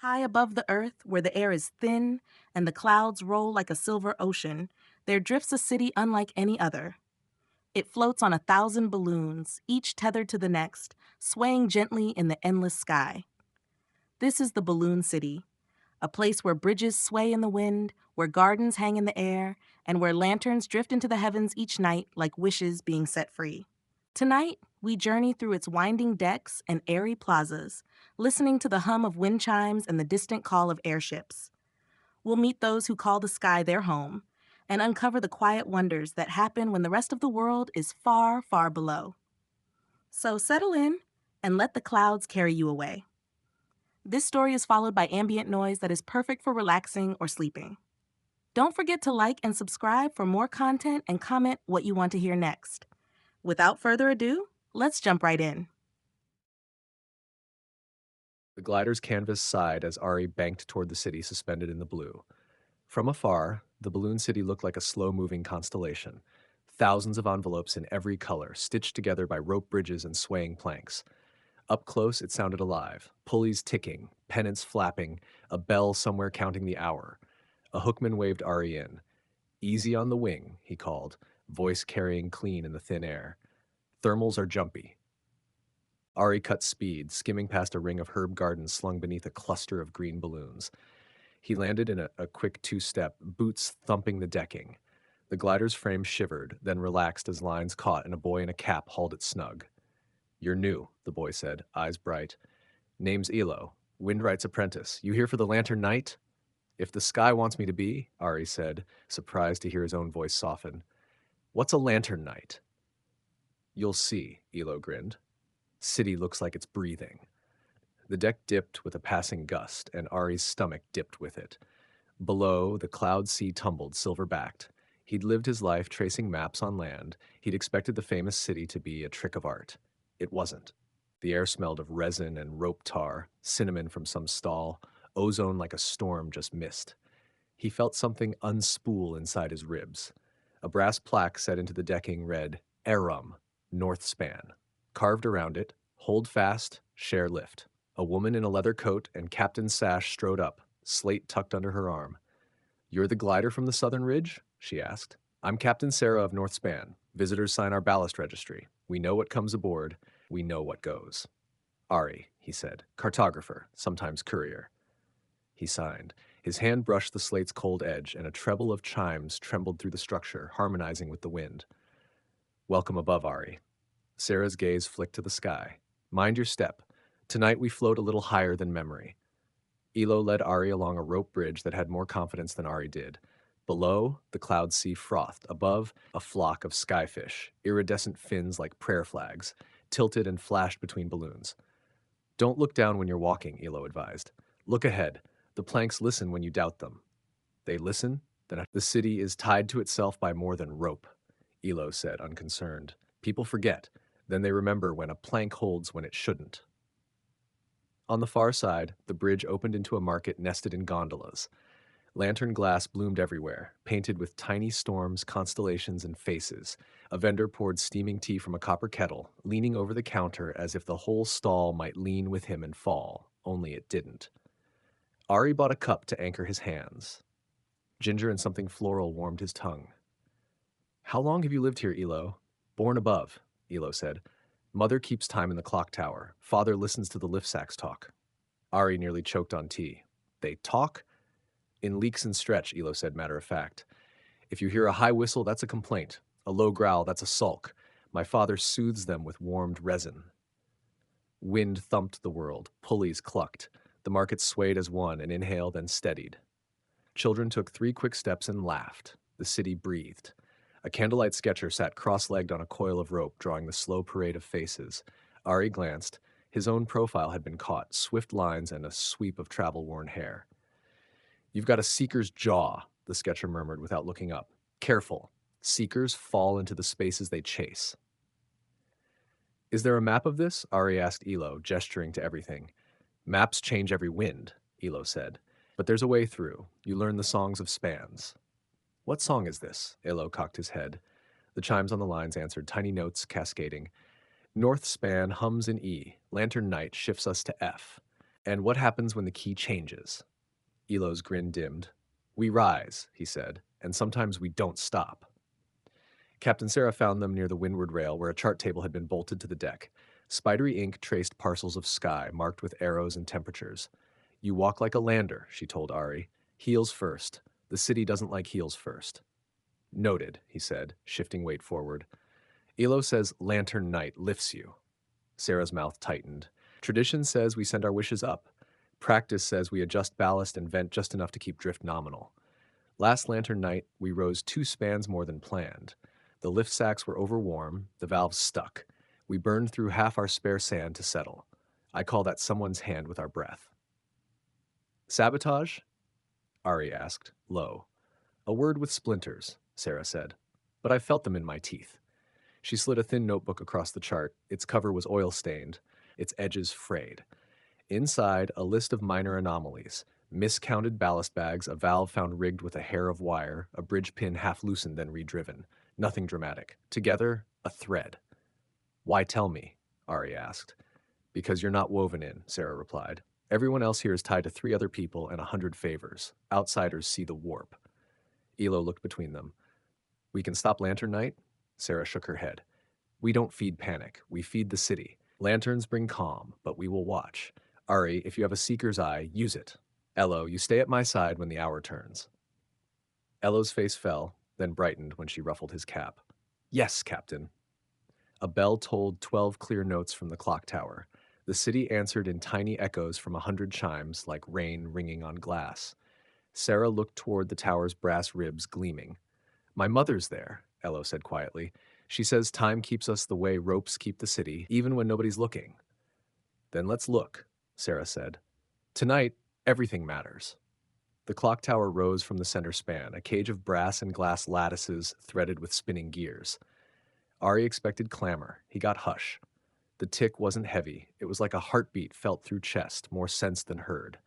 High above the earth, where the air is thin and the clouds roll like a silver ocean, there drifts a city unlike any other. It floats on 1,000 balloons, each tethered to the next, swaying gently in the endless sky. This is the Balloon City, a place where bridges sway in the wind, where gardens hang in the air, and where lanterns drift into the heavens each night like wishes being set free. Tonight, we journey through its winding decks and airy plazas, listening to the hum of wind chimes and the distant call of airships. We'll meet those who call the sky their home and uncover the quiet wonders that happen when the rest of the world is far, far below. So settle in and let the clouds carry you away. This story is followed by ambient noise that is perfect for relaxing or sleeping. Don't forget to like and subscribe for more content and comment what you want to hear next. Without further ado, let's jump right in. The glider's canvas sighed as Ari banked toward the city suspended in the blue. From afar, the balloon city looked like a slow-moving constellation. Thousands of envelopes in every color, stitched together by rope bridges and swaying planks. Up close, it sounded alive. Pulleys ticking, pennants flapping, a bell somewhere counting the hour. A hookman waved Ari in. "Easy on the wing," he called, voice carrying clean in the thin air. "Thermals are jumpy." Ari cut speed, skimming past a ring of herb gardens slung beneath a cluster of green balloons. He landed in a quick two-step, boots thumping the decking. The glider's frame shivered, then relaxed as lines caught and a boy in a cap hauled it snug. "You're new," the boy said, eyes bright. "Name's Elo, Windwright's apprentice. You here for the Lantern Night?" "If the sky wants me to be," Ari said, surprised to hear his own voice soften. "What's a Lantern Night?" "You'll see," Elo grinned. "City looks like it's breathing." The deck dipped with a passing gust, and Ari's stomach dipped with it. Below, the cloud sea tumbled, silver-backed. He'd lived his life tracing maps on land. He'd expected the famous city to be a trick of art. It wasn't. The air smelled of resin and rope tar, cinnamon from some stall, ozone like a storm just missed. He felt something unspool inside his ribs. A brass plaque set into the decking read, "Arum, North Span." Carved around it, "Hold fast, share lift." A woman in a leather coat and captain's sash strode up, slate tucked under her arm. "You're the glider from the Southern Ridge?" she asked. "I'm Captain Sarah of North Span. Visitors sign our ballast registry. We know what comes aboard. We know what goes." "Ari," he said, "cartographer, sometimes courier." He signed. His hand brushed the slate's cold edge, and a treble of chimes trembled through the structure, harmonizing with the wind. "Welcome above, Ari." Sarah's gaze flicked to the sky. "Mind your step. Tonight we float a little higher than memory." Elo led Ari along a rope bridge that had more confidence than Ari did. Below, the cloud sea frothed. Above, a flock of skyfish, iridescent fins like prayer flags, tilted and flashed between balloons. "Don't look down when you're walking," Elo advised. "Look ahead. The planks listen when you doubt them." "They listen? Then the city is tied to itself by more than rope," Elo said, unconcerned. "People forget. Then they remember when a plank holds when it shouldn't." On the far side, the bridge opened into a market nested in gondolas. Lantern glass bloomed everywhere, painted with tiny storms, constellations, and faces. A vendor poured steaming tea from a copper kettle, leaning over the counter as if the whole stall might lean with him and fall, only it didn't. Ari bought a cup to anchor his hands. Ginger and something floral warmed his tongue. "How long have you lived here, Elo?" "Born above," Elo said. "Mother keeps time in the clock tower. Father listens to the lift sacks talk." Ari nearly choked on tea. "They talk?" "In leaks and stretch," Elo said, matter of fact. "If you hear a high whistle, that's a complaint. A low growl, that's a sulk. My father soothes them with warmed resin." Wind thumped the world. Pulleys clucked. The market swayed as one, and inhaled and steadied. Children took 3 quick steps and laughed. The city breathed. A candlelight sketcher sat cross-legged on a coil of rope, drawing the slow parade of faces. Ari glanced. His own profile had been caught, swift lines and a sweep of travel-worn hair. "You've got a seeker's jaw," the sketcher murmured without looking up. "Careful. Seekers fall into the spaces they chase." "Is there a map of this?" Ari asked Elo, gesturing to everything. "Maps change every wind," Elo said. "But there's a way through. You learn the songs of spans." "What song is this?" Elo cocked his head. The chimes on the lines answered, tiny notes cascading. "North span hums in E. Lantern night shifts us to F. And what happens when the key changes? Elo's grin dimmed. We rise, he said, and sometimes we don't stop. Captain Sarah found them near the windward rail where a chart table had been bolted to the deck. Spidery ink traced parcels of sky marked with arrows and temperatures. You walk like a lander, she told Ari. Heels first. The city doesn't like heels first. Noted, he said, shifting weight forward. Elo says lantern night lifts you. Sarah's mouth tightened. Tradition says we send our wishes up. Practice says we adjust ballast and vent just enough to keep drift nominal. Last lantern night, we rose 2 spans more than planned. The lift sacks were overwarm, the valves stuck. We burned through half our spare sand to settle. I call that someone's hand with our breath. Sabotage? Ari asked, low. A word with splinters, Sarah said. But I felt them in my teeth. She slid a thin notebook across the chart. Its cover was oil-stained, its edges frayed. Inside, a list of minor anomalies. Miscounted ballast bags, a valve found rigged with a hair of wire, a bridge pin half loosened then redriven. Nothing dramatic. Together, a thread. Why tell me? Ari asked. Because you're not woven in, Sarah replied. Everyone else here is tied to 3 other people and 100 favors. Outsiders see the warp. Elo looked between them. We can stop Lantern Night? Sarah shook her head. We don't feed panic. We feed the city. Lanterns bring calm, but we will watch. Ari, if you have a seeker's eye, use it. Elo, you stay at my side when the hour turns. Elo's face fell, then brightened when she ruffled his cap. Yes, Captain. A bell tolled 12 clear notes from the clock tower. The city answered in tiny echoes from 100 chimes, like rain ringing on glass. Sarah looked toward the tower's brass ribs gleaming. My mother's there, Elo said quietly. She says time keeps us the way ropes keep the city, even when nobody's looking. Then let's look, Sarah said. Tonight, everything matters. The clock tower rose from the center span, a cage of brass and glass lattices threaded with spinning gears. Ari expected clamor. He got hush. The tick wasn't heavy. It was like a heartbeat felt through chest, more sensed than heard.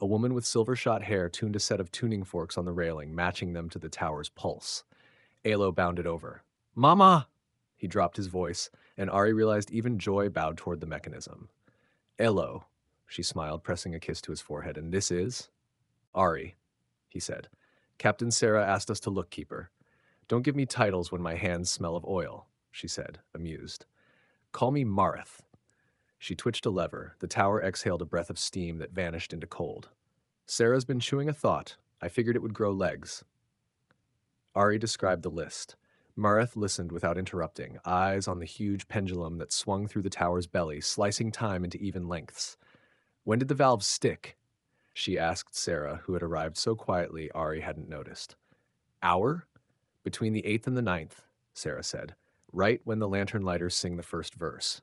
A woman with silver-shot hair tuned a set of tuning forks on the railing, matching them to the tower's pulse. Alo bounded over. Mama! He dropped his voice, and Ari realized even joy bowed toward the mechanism. Elo, she smiled, pressing a kiss to his forehead, and this is? Ari, he said. Captain Sarah asked us to look, Keeper. Don't give me titles when my hands smell of oil, she said, amused. Call me Marith. She twitched a lever. The tower exhaled a breath of steam that vanished into cold. Sarah's been chewing a thought. I figured it would grow legs. Ari described the list. Marith listened without interrupting, eyes on the huge pendulum that swung through the tower's belly, slicing time into even lengths. When did the valves stick? She asked Sarah, who had arrived so quietly Ari hadn't noticed. Hour? Between the 8th and the 9th, Sarah said, right when the lantern lighters sing the first verse.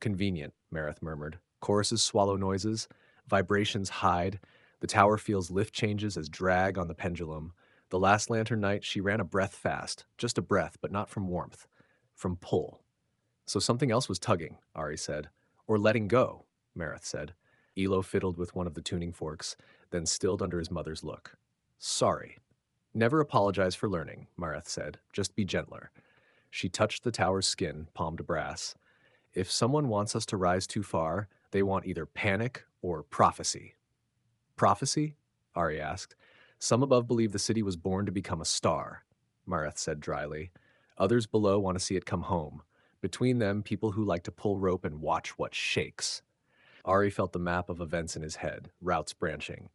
Convenient, Marith murmured. Choruses swallow noises, vibrations hide, the tower feels lift changes as drag on the pendulum. The last lantern night, she ran a breath fast, just a breath, but not from warmth, from pull. So something else was tugging, Ari said. Or letting go, Marith said. Elo fiddled with one of the tuning forks, then stilled under his mother's look. Sorry. Never apologize for learning, Marith said. Just be gentler. She touched the tower's skin, palm to brass. If someone wants us to rise too far, they want either panic or prophecy. Prophecy? Ari asked. Some above believe the city was born to become a star, Marith said dryly. Others below want to see it come home. Between them, people who like to pull rope and watch what shakes. Ari felt the map of events in his head, routes branching.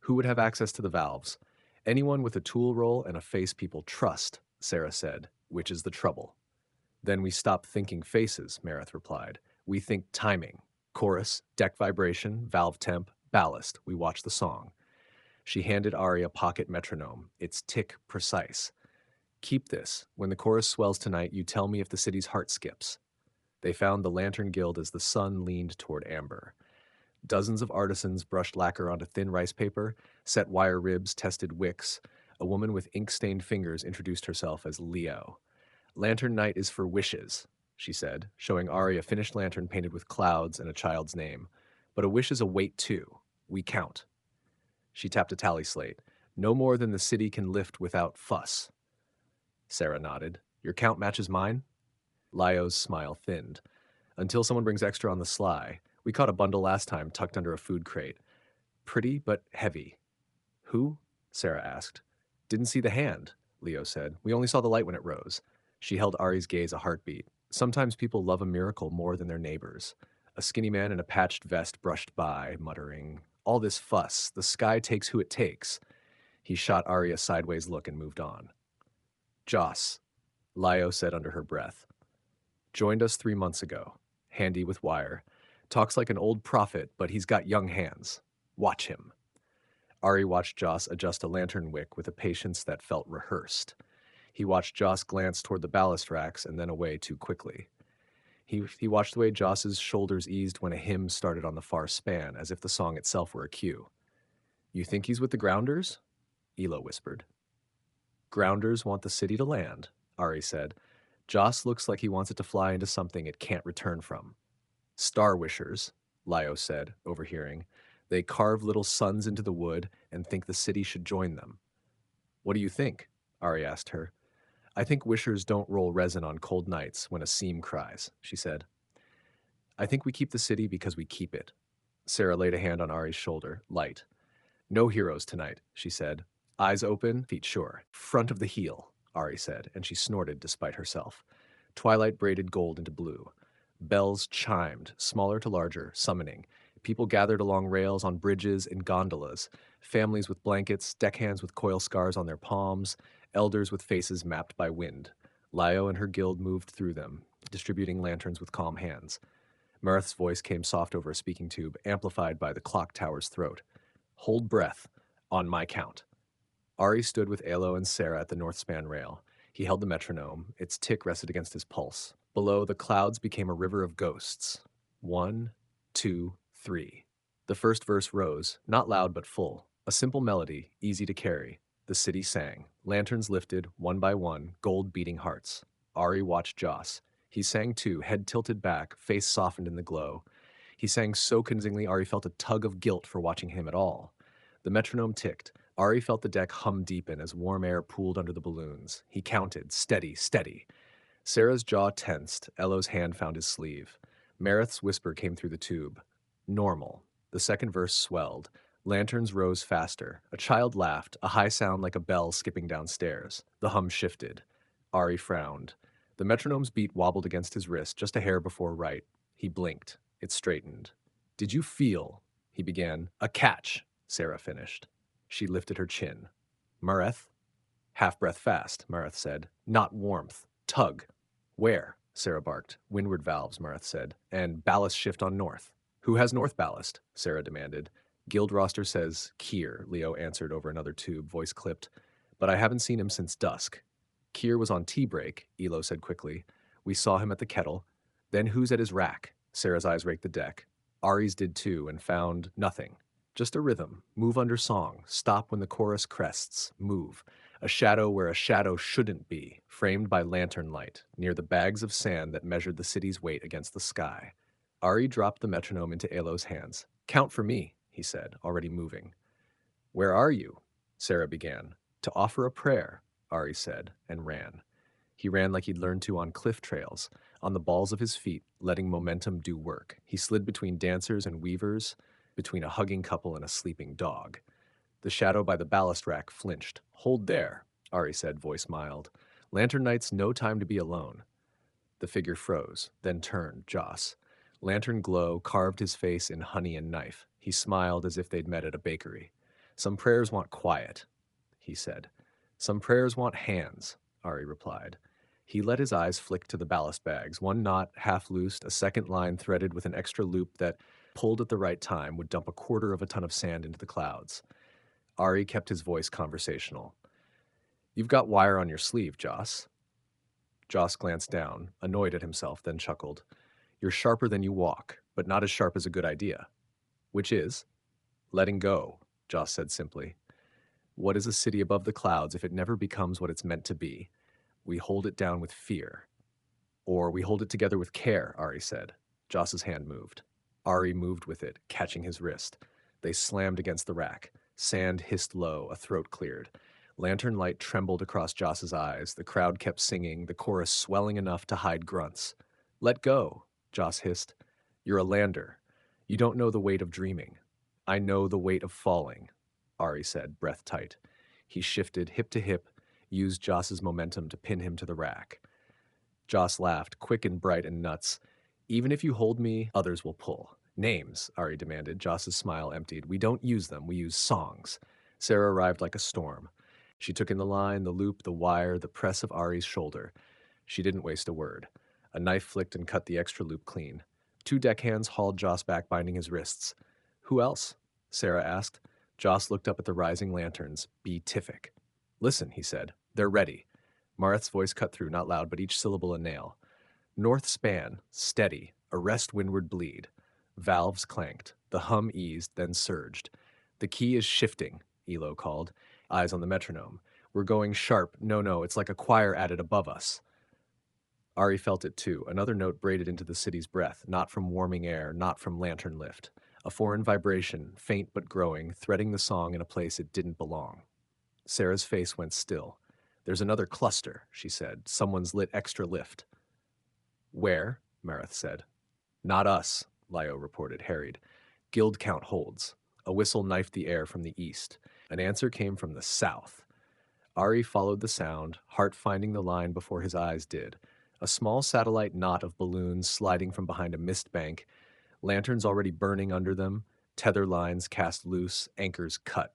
Who would have access to the valves? Anyone with a tool roll and a face people trust, Sarah said, which is the trouble. Then we stop thinking faces, Marith replied. We think timing. Chorus, deck vibration, valve temp, ballast. We watch the song. She handed Ari a pocket metronome, its tick precise. Keep this. When the chorus swells tonight, you tell me if the city's heart skips. They found the Lantern Guild as the sun leaned toward amber. Dozens of artisans brushed lacquer onto thin rice paper, set wire ribs, tested wicks. A woman with ink-stained fingers introduced herself as Leo. Lantern night is for wishes, she said, showing Ari a finished lantern painted with clouds and a child's name. But a wish is a weight too. We count. She tapped a tally slate. No more than the city can lift without fuss. Sarah nodded. Your count matches mine? Leo's smile thinned. Until someone brings extra on the sly. We caught a bundle last time tucked under a food crate. Pretty, but heavy. Who? Sarah asked. Didn't see the hand, Leo said. We only saw the light when it rose. She held Ari's gaze a heartbeat. Sometimes people love a miracle more than their neighbors. A skinny man in a patched vest brushed by, muttering, All this fuss. The sky takes who it takes. He shot Ari a sideways look and moved on. Joss, Lio said under her breath. Joined us 3 months ago. Handy with wire. Talks like an old prophet, but he's got young hands. Watch him. Ari watched Joss adjust a lantern wick with a patience that felt rehearsed. He watched Joss glance toward the ballast racks and then away too quickly. He watched the way Joss's shoulders eased when a hymn started on the far span, as if the song itself were a cue. You think he's with the Grounders? Elo whispered. Grounders want the city to land, Ari said. Joss looks like he wants it to fly into something it can't return from. Star Wishers, Lio said, overhearing. They carve little suns into the wood and think the city should join them. What do you think? Ari asked her. I think wishers don't roll resin on cold nights when a seam cries, she said. I think we keep the city because we keep it. Sarah laid a hand on Ari's shoulder, light. No heroes tonight, she said. Eyes open, feet sure. Front of the heel, Ari said, and she snorted despite herself. Twilight braided gold into blue. Bells chimed, smaller to larger, summoning. People gathered along rails, on bridges, in gondolas. Families with blankets, deckhands with coil scars on their palms, elders with faces mapped by wind. Lio and her guild moved through them, distributing lanterns with calm hands. Marth's voice came soft over a speaking tube, amplified by the clock tower's throat. Hold breath. On my count. Ari stood with Alo and Sarah at the north span rail. He held the metronome. Its tick rested against his pulse. Below, the clouds became a river of ghosts. 1, 2, 3. The first verse rose, not loud but full. A simple melody, easy to carry. The city sang. Lanterns lifted, one by one, gold-beating hearts. Ari watched Joss. He sang too, head tilted back, face softened in the glow. He sang so convincingly Ari felt a tug of guilt for watching him at all. The metronome ticked. Ari felt the deck hum deepen as warm air pooled under the balloons. He counted, steady, steady. Sarah's jaw tensed. Elo's hand found his sleeve. Marith's whisper came through the tube. Normal. The second verse swelled. Lanterns rose faster. A child laughed, a high sound like a bell skipping downstairs. The hum shifted. Ari frowned. The metronome's beat wobbled against his wrist, just a hair before right. He blinked. It straightened. Did you feel? He began. A catch, Sarah finished. She lifted her chin. Mareth? Half breath fast, Mareth said. Not warmth. Tug. Where? Sarah barked. Windward valves, Mareth said. And ballast shift on north. Who has north ballast? Sarah demanded. Guild roster says Kier, Leo answered over another tube, voice clipped. But I haven't seen him since dusk. Kier was on tea break, Elo said quickly. We saw him at the kettle. Then who's at his rack? Sarah's eyes raked the deck. Ari's did too, and found nothing. Just a rhythm. Move under song. Stop when the chorus crests. Move. A shadow where a shadow shouldn't be, framed by lantern light, near the bags of sand that measured the city's weight against the sky. Ari dropped the metronome into Alo's hands. Count for me, he said, already moving. Where are you? Sarah began. To offer a prayer, Ari said, and ran. He ran like he'd learned to on cliff trails, on the balls of his feet, letting momentum do work. He slid between dancers and weavers, between a hugging couple and a sleeping dog. The shadow by the ballast rack flinched. Hold there, Ari said, voice mild. Lantern Knight's no time to be alone. The figure froze, then turned, Joss. Lantern glow carved his face in honey and knife. He smiled as if they'd met at a bakery. Some prayers want quiet, he said. Some prayers want hands, Ari replied. He let his eyes flick to the ballast bags, one knot half loosed, a second line threaded with an extra loop that, pulled at the right time, would dump 1/4 of a ton of sand into the clouds. Ari kept his voice conversational. You've got wire on your sleeve, Joss. Joss glanced down, annoyed at himself, then chuckled. You're sharper than you walk, but not as sharp as a good idea. Which is? Letting go, Joss said simply. What is a city above the clouds if it never becomes what it's meant to be? We hold it down with fear. Or we hold it together with care, Ari said. Joss's hand moved. Ari moved with it, catching his wrist. They slammed against the rack. Sand hissed low, a throat cleared. Lantern light trembled across Joss's eyes. The crowd kept singing, the chorus swelling enough to hide grunts. Let go, Joss hissed. You're a lander. You don't know the weight of dreaming. I know the weight of falling, Ari said, breath tight. He shifted hip to hip, used Joss's momentum to pin him to the rack. Joss laughed, quick and bright and nuts. Even if you hold me, others will pull. Names, Ari demanded. Joss's smile emptied. We don't use them, we use songs. Sarah arrived like a storm. She took in the line, the loop, the wire, the press of Ari's shoulder. She didn't waste a word. A knife flicked and cut the extra loop clean. Two deckhands hauled Joss back, binding his wrists. Who else? Sarah asked. Joss looked up at the rising lanterns. Beatific. Listen, he said. They're ready. Mareth's voice cut through, not loud, but each syllable a nail. North span, steady, arrest windward bleed. Valves clanked. The hum eased, then surged. The key is shifting, Elo called, eyes on the metronome. We're going sharp. No, no, it's like a choir added above us. Ari felt it too, another note braided into the city's breath, not from warming air, not from lantern lift. A foreign vibration, faint but growing, threading the song in a place it didn't belong. Sarah's face went still. There's another cluster, she said. Someone's lit extra lift. Where? Mareth said. Not us, Lyo reported, harried. Guild count holds. A whistle knifed the air from the east. An answer came from the south. Ari followed the sound, heart finding the line before his eyes did. A small satellite knot of balloons sliding from behind a mist bank, lanterns already burning under them, tether lines cast loose, anchors cut.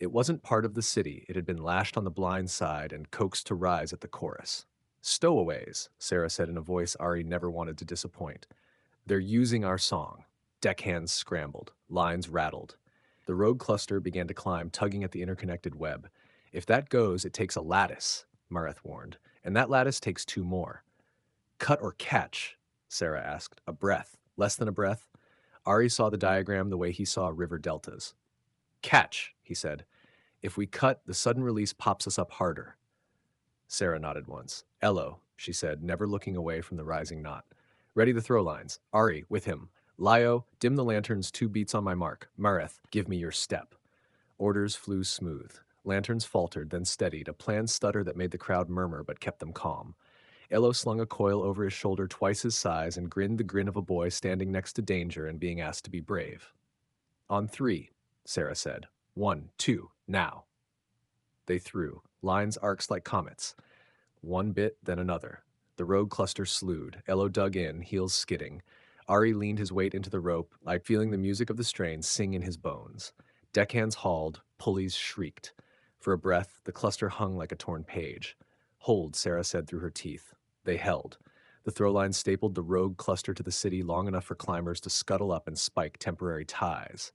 It wasn't part of the city. It had been lashed on the blind side and coaxed to rise at the chorus. Stowaways, Sarah said in a voice Ari never wanted to disappoint. They're using our song. Deckhands scrambled. Lines rattled. The rogue cluster began to climb, tugging at the interconnected web. If that goes, it takes a lattice, Mareth warned, and that lattice takes two more. Cut or catch? Sarah asked. A breath. Less than a breath? Ari saw the diagram the way he saw river deltas. Catch, he said. If we cut, the sudden release pops us up harder. Sarah nodded once. Ello, she said, never looking away from the rising knot. Ready the throw lines. Ari, with him. Lyo, dim the lanterns 2 beats on my mark. Mareth, give me your step. Orders flew smooth. Lanterns faltered, then steadied, a planned stutter that made the crowd murmur but kept them calm. Ello slung a coil over his shoulder twice his size and grinned the grin of a boy standing next to danger and being asked to be brave. On 3, Sarah said. 1, 2, now. They threw, lines arcs like comets. One bit, then another. The rogue cluster slewed. Ello dug in, heels skidding. Ari leaned his weight into the rope, like feeling the music of the strain sing in his bones. Deckhands hauled, pulleys shrieked. For a breath, the cluster hung like a torn page. Hold, Sarah said through her teeth. They held. The throw line stapled the rogue cluster to the city long enough for climbers to scuttle up and spike temporary ties.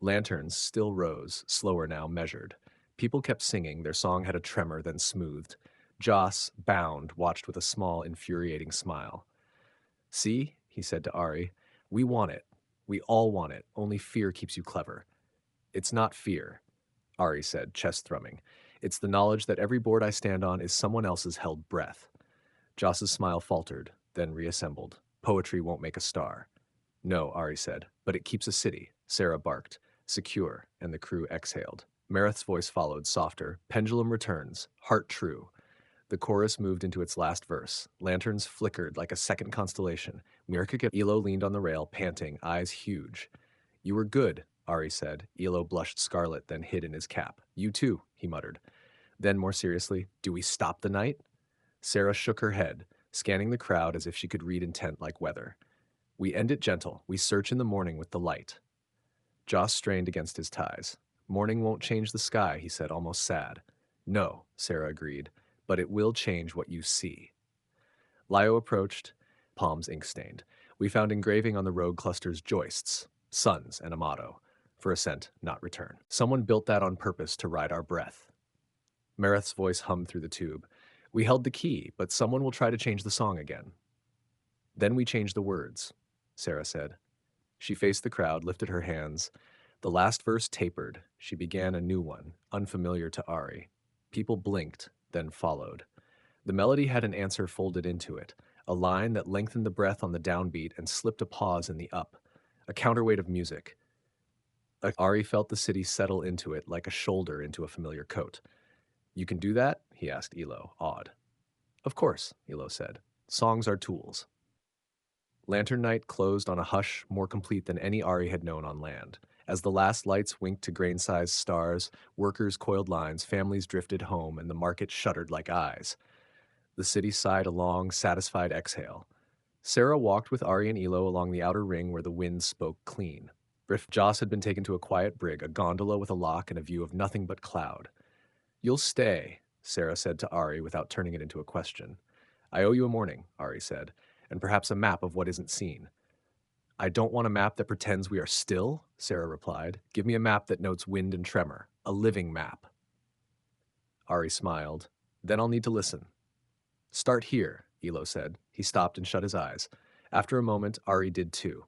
Lanterns still rose, slower now, measured. People kept singing, their song had a tremor, then smoothed. Joss, bound, watched with a small, infuriating smile. See, he said to Ari, we want it. We all want it, only fear keeps you clever. It's not fear, Ari said, chest thrumming. It's the knowledge that every board I stand on is someone else's held breath. Joss's smile faltered, then reassembled. Poetry won't make a star. No, Ari said, but it keeps a city, Sarah barked. Secure, and the crew exhaled. Mareth's voice followed, softer. Pendulum returns, heart true. The chorus moved into its last verse. Lanterns flickered like a second constellation. Elo leaned on the rail, panting, eyes huge. You were good, Ari said. Elo blushed scarlet, then hid in his cap. You too, he muttered. Then, more seriously, do we stop the night? Sarah shook her head, scanning the crowd as if she could read intent like weather. We end it gentle. We search in the morning with the light. Joss strained against his ties. Morning won't change the sky, he said, almost sad. No, Sarah agreed, but it will change what you see. Lyo approached, palms ink-stained. We found engraving on the rogue cluster's joists, suns and a motto, for ascent, not return. Someone built that on purpose to ride our breath. Mareth's voice hummed through the tube. We held the key, but someone will try to change the song again. Then we changed the words, Sarah said. She faced the crowd, lifted her hands. The last verse tapered. She began a new one, unfamiliar to Ari. People blinked, then followed. The melody had an answer folded into it, a line that lengthened the breath on the downbeat and slipped a pause in the up, a counterweight of music. Ari felt the city settle into it like a shoulder into a familiar coat. You can do that? He asked Elo, awed. Of course, Elo said. Songs are tools. Lantern night closed on a hush more complete than any Ari had known on land. As the last lights winked to grain-sized stars, workers coiled lines, families drifted home, and the market shuddered like eyes. The city sighed a long, satisfied exhale. Sarah walked with Ari and Elo along the outer ring where the wind spoke clean. Joss had been taken to a quiet brig, a gondola with a lock and a view of nothing but cloud. "You'll stay," Sarah said to Ari without turning it into a question. "I owe you a morning," Ari said, "and perhaps a map of what isn't seen." "I don't want a map that pretends we are still," Sarah replied. "Give me a map that notes wind and tremor. A living map." Ari smiled. "Then I'll need to listen." "Start here," Elo said. He stopped and shut his eyes. After a moment, Ari did too.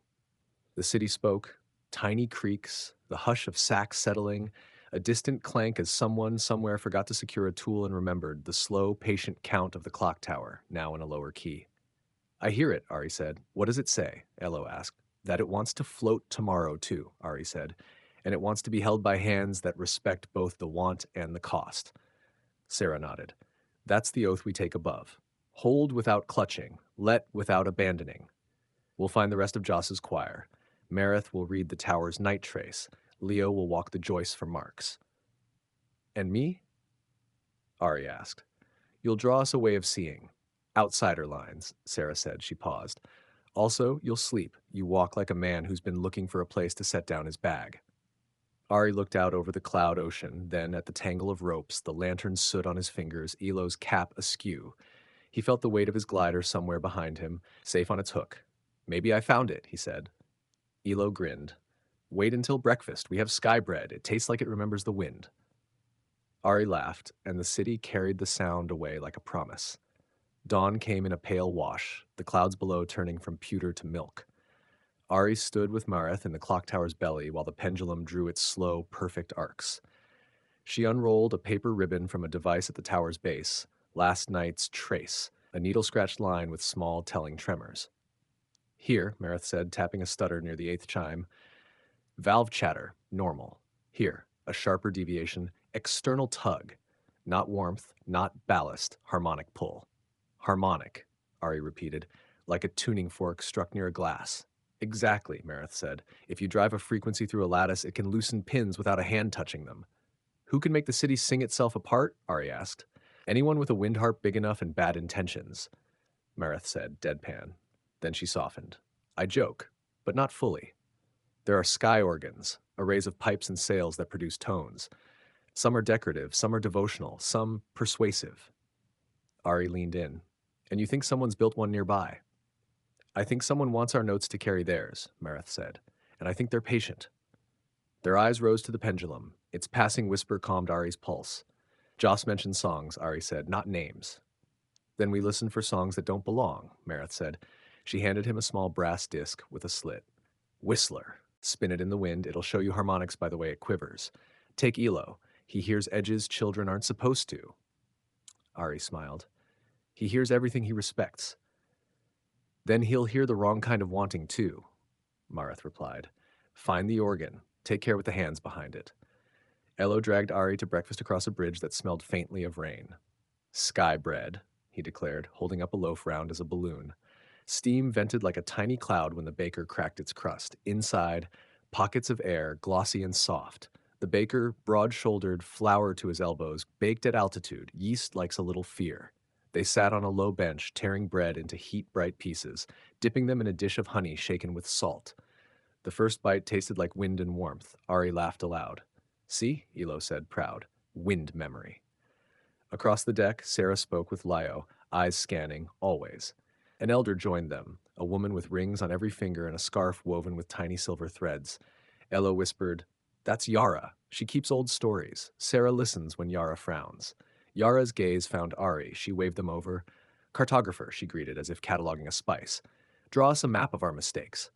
The city spoke. Tiny creaks, the hush of sacks settling, a distant clank as someone somewhere forgot to secure a tool and remembered, the slow, patient count of the clock tower, now in a lower key. "I hear it," Ari said. "What does it say?" Elo asked. "That it wants to float tomorrow, too," Ari said. "And it wants to be held by hands that respect both the want and the cost." Sarah nodded. "That's the oath we take above. Hold without clutching, let without abandoning. We'll find the rest of Joss's choir. Marith will read the tower's night trace. Leo will walk the joists for marks." "And me?" Ari asked. "You'll draw us a way of seeing. Outsider lines," Sarah said. She paused. "Also, you'll sleep. You walk like a man who's been looking for a place to set down his bag." Ari looked out over the cloud ocean, then at the tangle of ropes, the lantern soot on his fingers, Elo's cap askew. He felt the weight of his glider somewhere behind him, safe on its hook. "Maybe I found it," he said. Elo grinned. "Wait until breakfast. We have sky bread. It tastes like it remembers the wind." Ari laughed, and the city carried the sound away like a promise. Dawn came in a pale wash, the clouds below turning from pewter to milk. Ari stood with Mareth in the clock tower's belly while the pendulum drew its slow, perfect arcs. She unrolled a paper ribbon from a device at the tower's base, last night's trace, a needle-scratched line with small, telling tremors. "Here," Mareth said, tapping a stutter near the eighth chime. "Valve chatter, normal. Here, a sharper deviation, external tug. Not warmth, not ballast, harmonic pull." "Harmonic," Ari repeated, "like a tuning fork struck near a glass." "Exactly," Mareth said. "If you drive a frequency through a lattice, it can loosen pins without a hand touching them." "Who can make the city sing itself apart?" Ari asked. "Anyone with a wind harp big enough and bad intentions," Mareth said, deadpan. Then she softened. "I joke, but not fully. There are sky organs, arrays of pipes and sails that produce tones. Some are decorative, some are devotional, some persuasive." Ari leaned in. "And you think someone's built one nearby?" "I think someone wants our notes to carry theirs," Mareth said. "And I think they're patient." Their eyes rose to the pendulum. Its passing whisper calmed Ari's pulse. "Joss mentioned songs," Ari said, "not names." "Then we listen for songs that don't belong," Mareth said. She handed him a small brass disc with a slit. "Whistler. Spin it in the wind. It'll show you harmonics by the way it quivers. Take Elo. He hears edges children aren't supposed to." Ari smiled. "He hears everything he respects." "Then he'll hear the wrong kind of wanting too," Mareth replied. "Find the organ. Take care with the hands behind it." Elo dragged Ari to breakfast across a bridge that smelled faintly of rain. "Sky bread," he declared, holding up a loaf round as a balloon. Steam vented like a tiny cloud when the baker cracked its crust. Inside, pockets of air, glossy and soft. The baker, broad-shouldered, flour to his elbows, baked at altitude. Yeast likes a little fear. They sat on a low bench, tearing bread into heat-bright pieces, dipping them in a dish of honey shaken with salt. The first bite tasted like wind and warmth. Ari laughed aloud. "See," Elo said, proud. "Wind memory." Across the deck, Sarah spoke with Lio, eyes scanning, always. An elder joined them, a woman with rings on every finger and a scarf woven with tiny silver threads. Elo whispered, "That's Yara. She keeps old stories. Sarah listens when Yara frowns." Yara's gaze found Ari. She waved them over. "Cartographer," she greeted, as if cataloging a spice. "Draw us a map of our mistakes."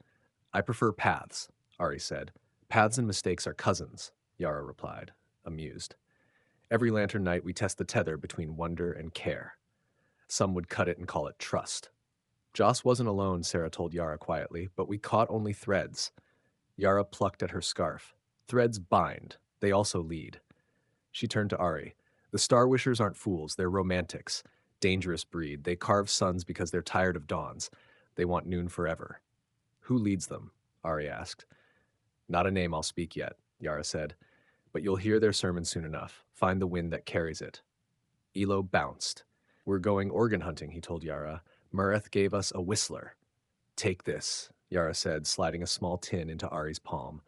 "I prefer paths," Ari said. "Paths and mistakes are cousins," Yara replied, amused. "Every lantern night we test the tether between wonder and care. Some would cut it and call it trust." "Joss wasn't alone," Sarah told Yara quietly, "but we caught only threads." Yara plucked at her scarf. "Threads bind. They also lead." She turned to Ari. "The Star Wishers aren't fools. They're romantics. Dangerous breed. They carve suns because they're tired of dawns. They want noon forever. Who leads them? Ari asked. Not a name I'll speak yet, Yara said, but you'll hear their sermon soon enough. Find the wind that carries it. Elo bounced. We're going organ hunting, he told Yara. Mureth gave us a whistler. Take this, Yara said, sliding a small tin into Ari's palm.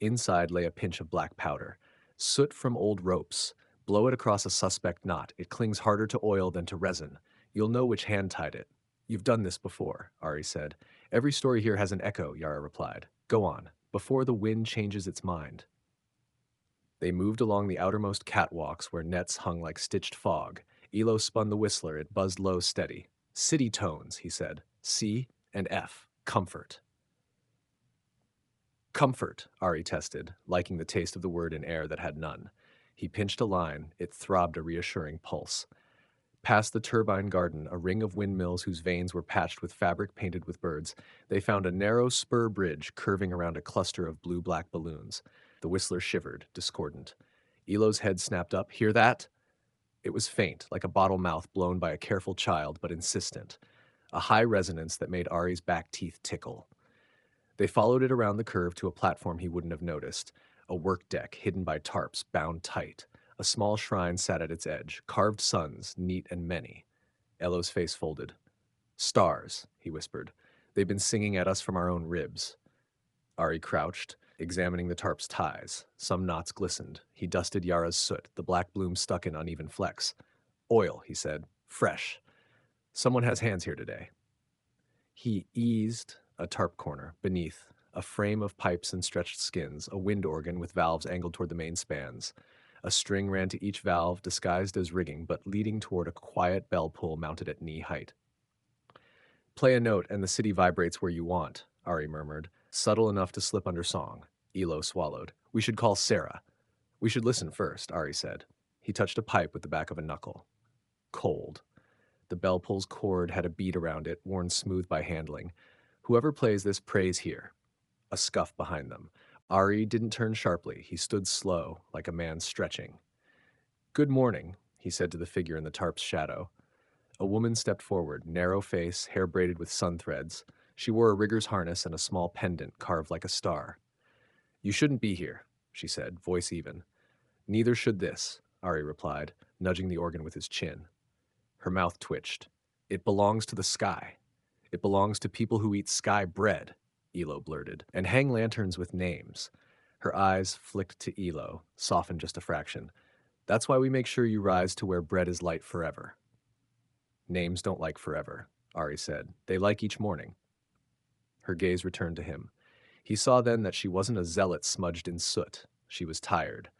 Inside lay a pinch of black powder. Soot from old ropes. Blow it across a suspect knot. It clings harder to oil than to resin. You'll know which hand tied it. You've done this before, Ari said. Every story here has an echo, Yara replied. Go on, before the wind changes its mind. They moved along the outermost catwalks where nets hung like stitched fog. Elo spun the whistler. It buzzed low, steady. City tones, he said. C and F. Comfort. Comfort, Ari tested, liking the taste of the word in air that had none. He pinched a line. It throbbed a reassuring pulse. Past the turbine garden, a ring of windmills whose vanes were patched with fabric painted with birds, they found a narrow spur bridge curving around a cluster of blue-black balloons. The whistler shivered, discordant. Elo's head snapped up. Hear that? It was faint, like a bottle mouth blown by a careful child, but insistent. A high resonance that made Ari's back teeth tickle. They followed it around the curve to a platform he wouldn't have noticed, a work deck hidden by tarps, bound tight. A small shrine sat at its edge, carved suns, neat and many. Elo's face folded. Stars, he whispered. They've been singing at us from our own ribs. Ari crouched, examining the tarp's ties. Some knots glistened. He dusted Yara's soot, the black bloom stuck in uneven flecks. Oil, he said. Fresh. Someone has hands here today. He eased a tarp corner. Beneath, a frame of pipes and stretched skins, a wind organ with valves angled toward the main spans. A string ran to each valve, disguised as rigging, but leading toward a quiet bell pull mounted at knee height. Play a note and the city vibrates where you want, Ari murmured, subtle enough to slip under song. Elo swallowed. We should call Sarah. We should listen first, Ari said. He touched a pipe with the back of a knuckle. Cold. The bell pull's cord had a bead around it, worn smooth by handling. Whoever plays this prays here. A scuff behind them. Ari didn't turn sharply. He stood slow, like a man stretching. Good morning, he said to the figure in the tarp's shadow. A woman stepped forward, narrow face, hair braided with sun threads. She wore a rigger's harness and a small pendant carved like a star. You shouldn't be here, she said, voice even. Neither should this, Ari replied, nudging the organ with his chin. Her mouth twitched. It belongs to the sky. It belongs to people who eat sky bread, Elo blurted, and hang lanterns with names. Her eyes flicked to Elo, softened just a fraction. That's why we make sure you rise to where bread is light forever. Names don't like forever, Ari said. They like each morning. Her gaze returned to him. He saw then that she wasn't a zealot smudged in soot. She was tired,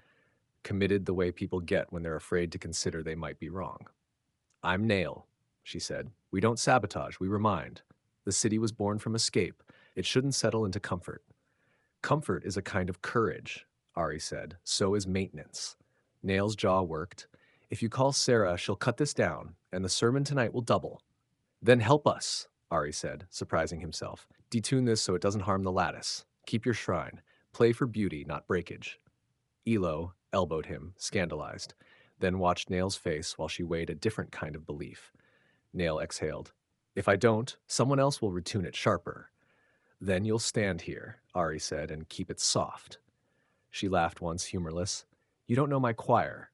committed the way people get when they're afraid to consider they might be wrong. I'm Nail, she said. We don't sabotage, we remind. The city was born from escape. It shouldn't settle into comfort. Comfort is a kind of courage, Ari said. So is maintenance. Nail's jaw worked. If you call Sarah, she'll cut this down, and the sermon tonight will double. Then help us, Ari said, surprising himself. Detune this so it doesn't harm the lattice. Keep your shrine. Play for beauty, not breakage. Elo elbowed him, scandalized, then watched Nail's face while she weighed a different kind of belief. Nail exhaled. If I don't, someone else will retune it sharper. Then you'll stand here, Ari said, and keep it soft. She laughed once, humorless. You don't know my choir.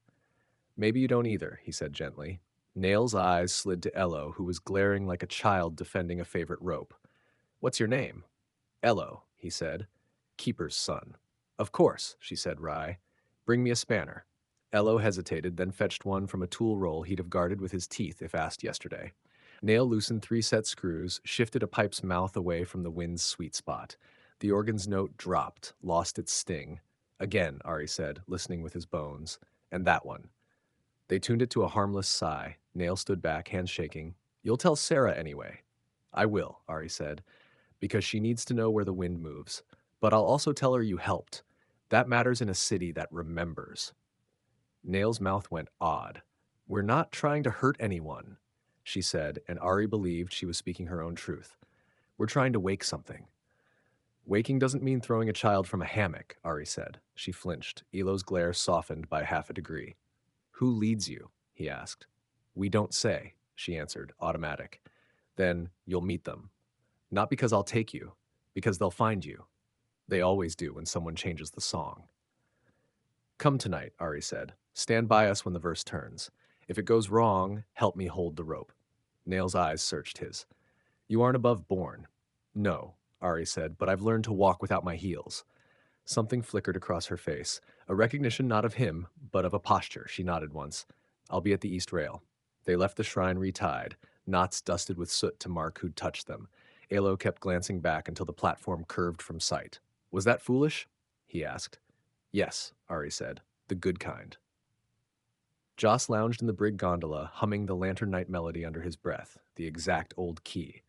Maybe you don't either, he said gently. Nail's eyes slid to Elo, who was glaring like a child defending a favorite rope. What's your name? Elo, he said. Keeper's son. Of course, she said wry. Bring me a spanner. Elo hesitated, then fetched one from a tool roll he'd have guarded with his teeth if asked yesterday. Nail loosened 3 set screws, shifted a pipe's mouth away from the wind's sweet spot. The organ's note dropped, lost its sting. Again, Ari said, listening with his bones. And that one. They tuned it to a harmless sigh. Nail stood back, hands shaking. You'll tell Sarah anyway. I will, Ari said, because she needs to know where the wind moves. But I'll also tell her you helped. That matters in a city that remembers. Nail's mouth went odd. We're not trying to hurt anyone, she said, and Ari believed she was speaking her own truth. We're trying to wake something. Waking doesn't mean throwing a child from a hammock, Ari said. She flinched. Elo's glare softened by 1/2 degree. Who leads you? He asked. We don't say, she answered, automatic. Then you'll meet them. Not because I'll take you, because they'll find you. They always do when someone changes the song. Come tonight, Ari said. Stand by us when the verse turns. If it goes wrong, help me hold the rope. Nail's eyes searched his. You aren't above bourne. No, Ari said, but I've learned to walk without my heels. Something flickered across her face, a recognition not of him, but of a posture. She nodded once. I'll be at the east rail. They left the shrine retied, knots dusted with soot to mark who'd touched them. Alo kept glancing back until the platform curved from sight. Was that foolish? He asked. Yes, Ari said. The good kind. Joss lounged in the brig gondola, humming the Lantern Night melody under his breath, the exact old key.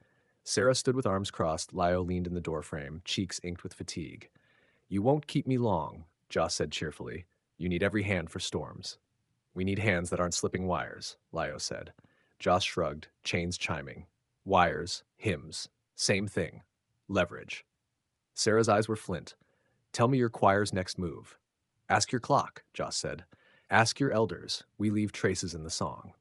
Sarah stood with arms crossed, Lio leaned in the doorframe, cheeks inked with fatigue. You won't keep me long, Joss said cheerfully. You need every hand for storms. We need hands that aren't slipping wires, Lio said. Joss shrugged, chains chiming. Wires, hymns, same thing. Leverage. Sarah's eyes were flint. Tell me your choir's next move. Ask your clock, Joss said. Ask your elders. We leave traces in the song.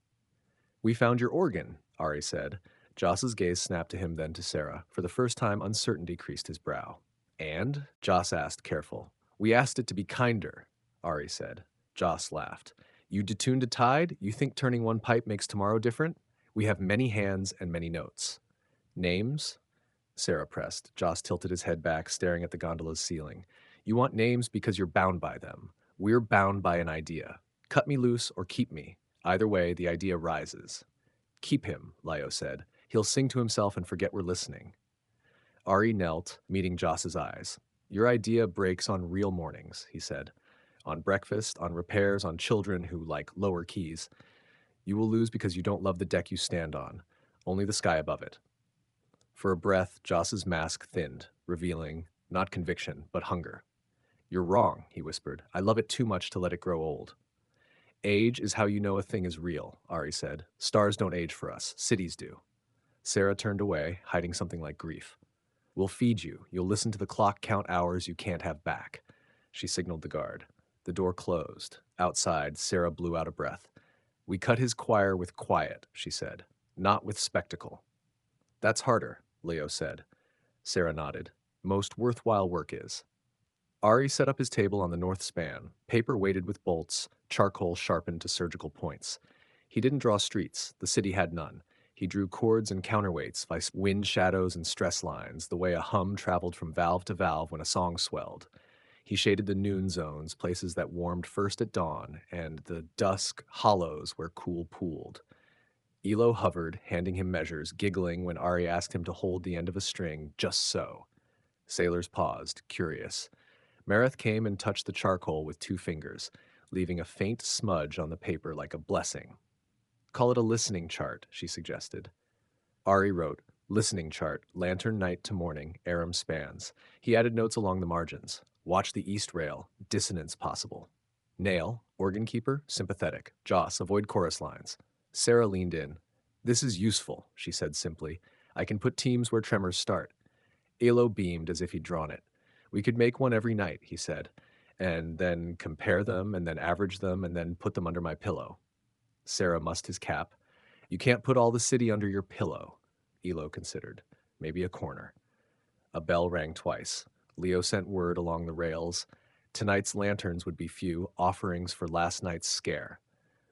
We found your organ, Ari said. Joss's gaze snapped to him, then to Sarah. For the first time, uncertainty creased his brow. And? Joss asked, careful. We asked it to be kinder, Ari said. Joss laughed. You detuned a tide? You think turning one pipe makes tomorrow different? We have many hands and many notes. Names? Sarah pressed. Joss tilted his head back, staring at the gondola's ceiling. You want names because you're bound by them. We're bound by an idea. Cut me loose or keep me. Either way, the idea rises. Keep him, Lio said. He'll sing to himself and forget we're listening. Ari knelt, meeting Joss's eyes. Your idea breaks on real mornings, he said. On breakfast, on repairs, on children who like lower keys. You will lose because you don't love the deck you stand on, only the sky above it. For a breath, Joss's mask thinned, revealing not conviction, but hunger. You're wrong, he whispered. I love it too much to let it grow old. Age is how you know a thing is real, Ari said. Stars don't age for us, cities do. Sarah turned away, hiding something like grief. We'll feed you. You'll listen to the clock count hours you can't have back. She signaled the guard. The door closed. Outside, Sarah blew out a breath. We cut his choir with quiet, she said, not with spectacle. That's harder, Leo said. Sarah nodded. Most worthwhile work is. Ari set up his table on the north span, paper weighted with bolts, charcoal sharpened to surgical points. He didn't draw streets. The city had none. He drew chords and counterweights by wind shadows and stress lines, the way a hum traveled from valve to valve when a song swelled. He shaded the noon zones, places that warmed first at dawn, and the dusk hollows where cool pooled. Elo hovered, handing him measures, giggling when Ari asked him to hold the end of a string, just so. Sailors paused, curious. Mareth came and touched the charcoal with 2 fingers, leaving a faint smudge on the paper like a blessing. Call it a listening chart, she suggested. Ari wrote, listening chart, lantern night to morning, Aram spans. He added notes along the margins. Watch the east rail, dissonance possible. Nail, organ keeper, sympathetic. Joss, avoid chorus lines. Sarah leaned in. This is useful, she said simply. I can put teams where tremors start. Alo beamed as if he'd drawn it. We could make one every night, he said, and then compare them, and then average them, and then put them under my pillow. Sarah mussed his cap. You can't put all the city under your pillow, Elo considered. Maybe a corner. A bell rang twice. Leo sent word along the rails. Tonight's lanterns would be few, offerings for last night's scare.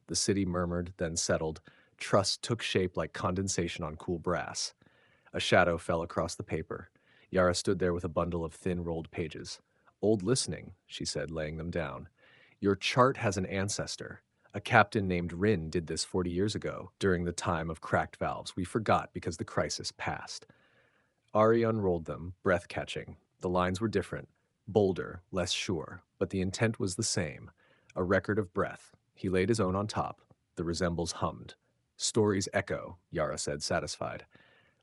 The city murmured, then settled. Trust took shape like condensation on cool brass. A shadow fell across the paper. Yara stood there with a bundle of thin rolled pages. Old listening, she said, laying them down. Your chart has an ancestor. A captain named Rin did this 40 years ago, during the time of cracked valves. We forgot because the crisis passed. Ari unrolled them, breath-catching. The lines were different, bolder, less sure, but the intent was the same. A record of breath. He laid his own on top. The resembles hummed. Stories echo, Yara said, satisfied.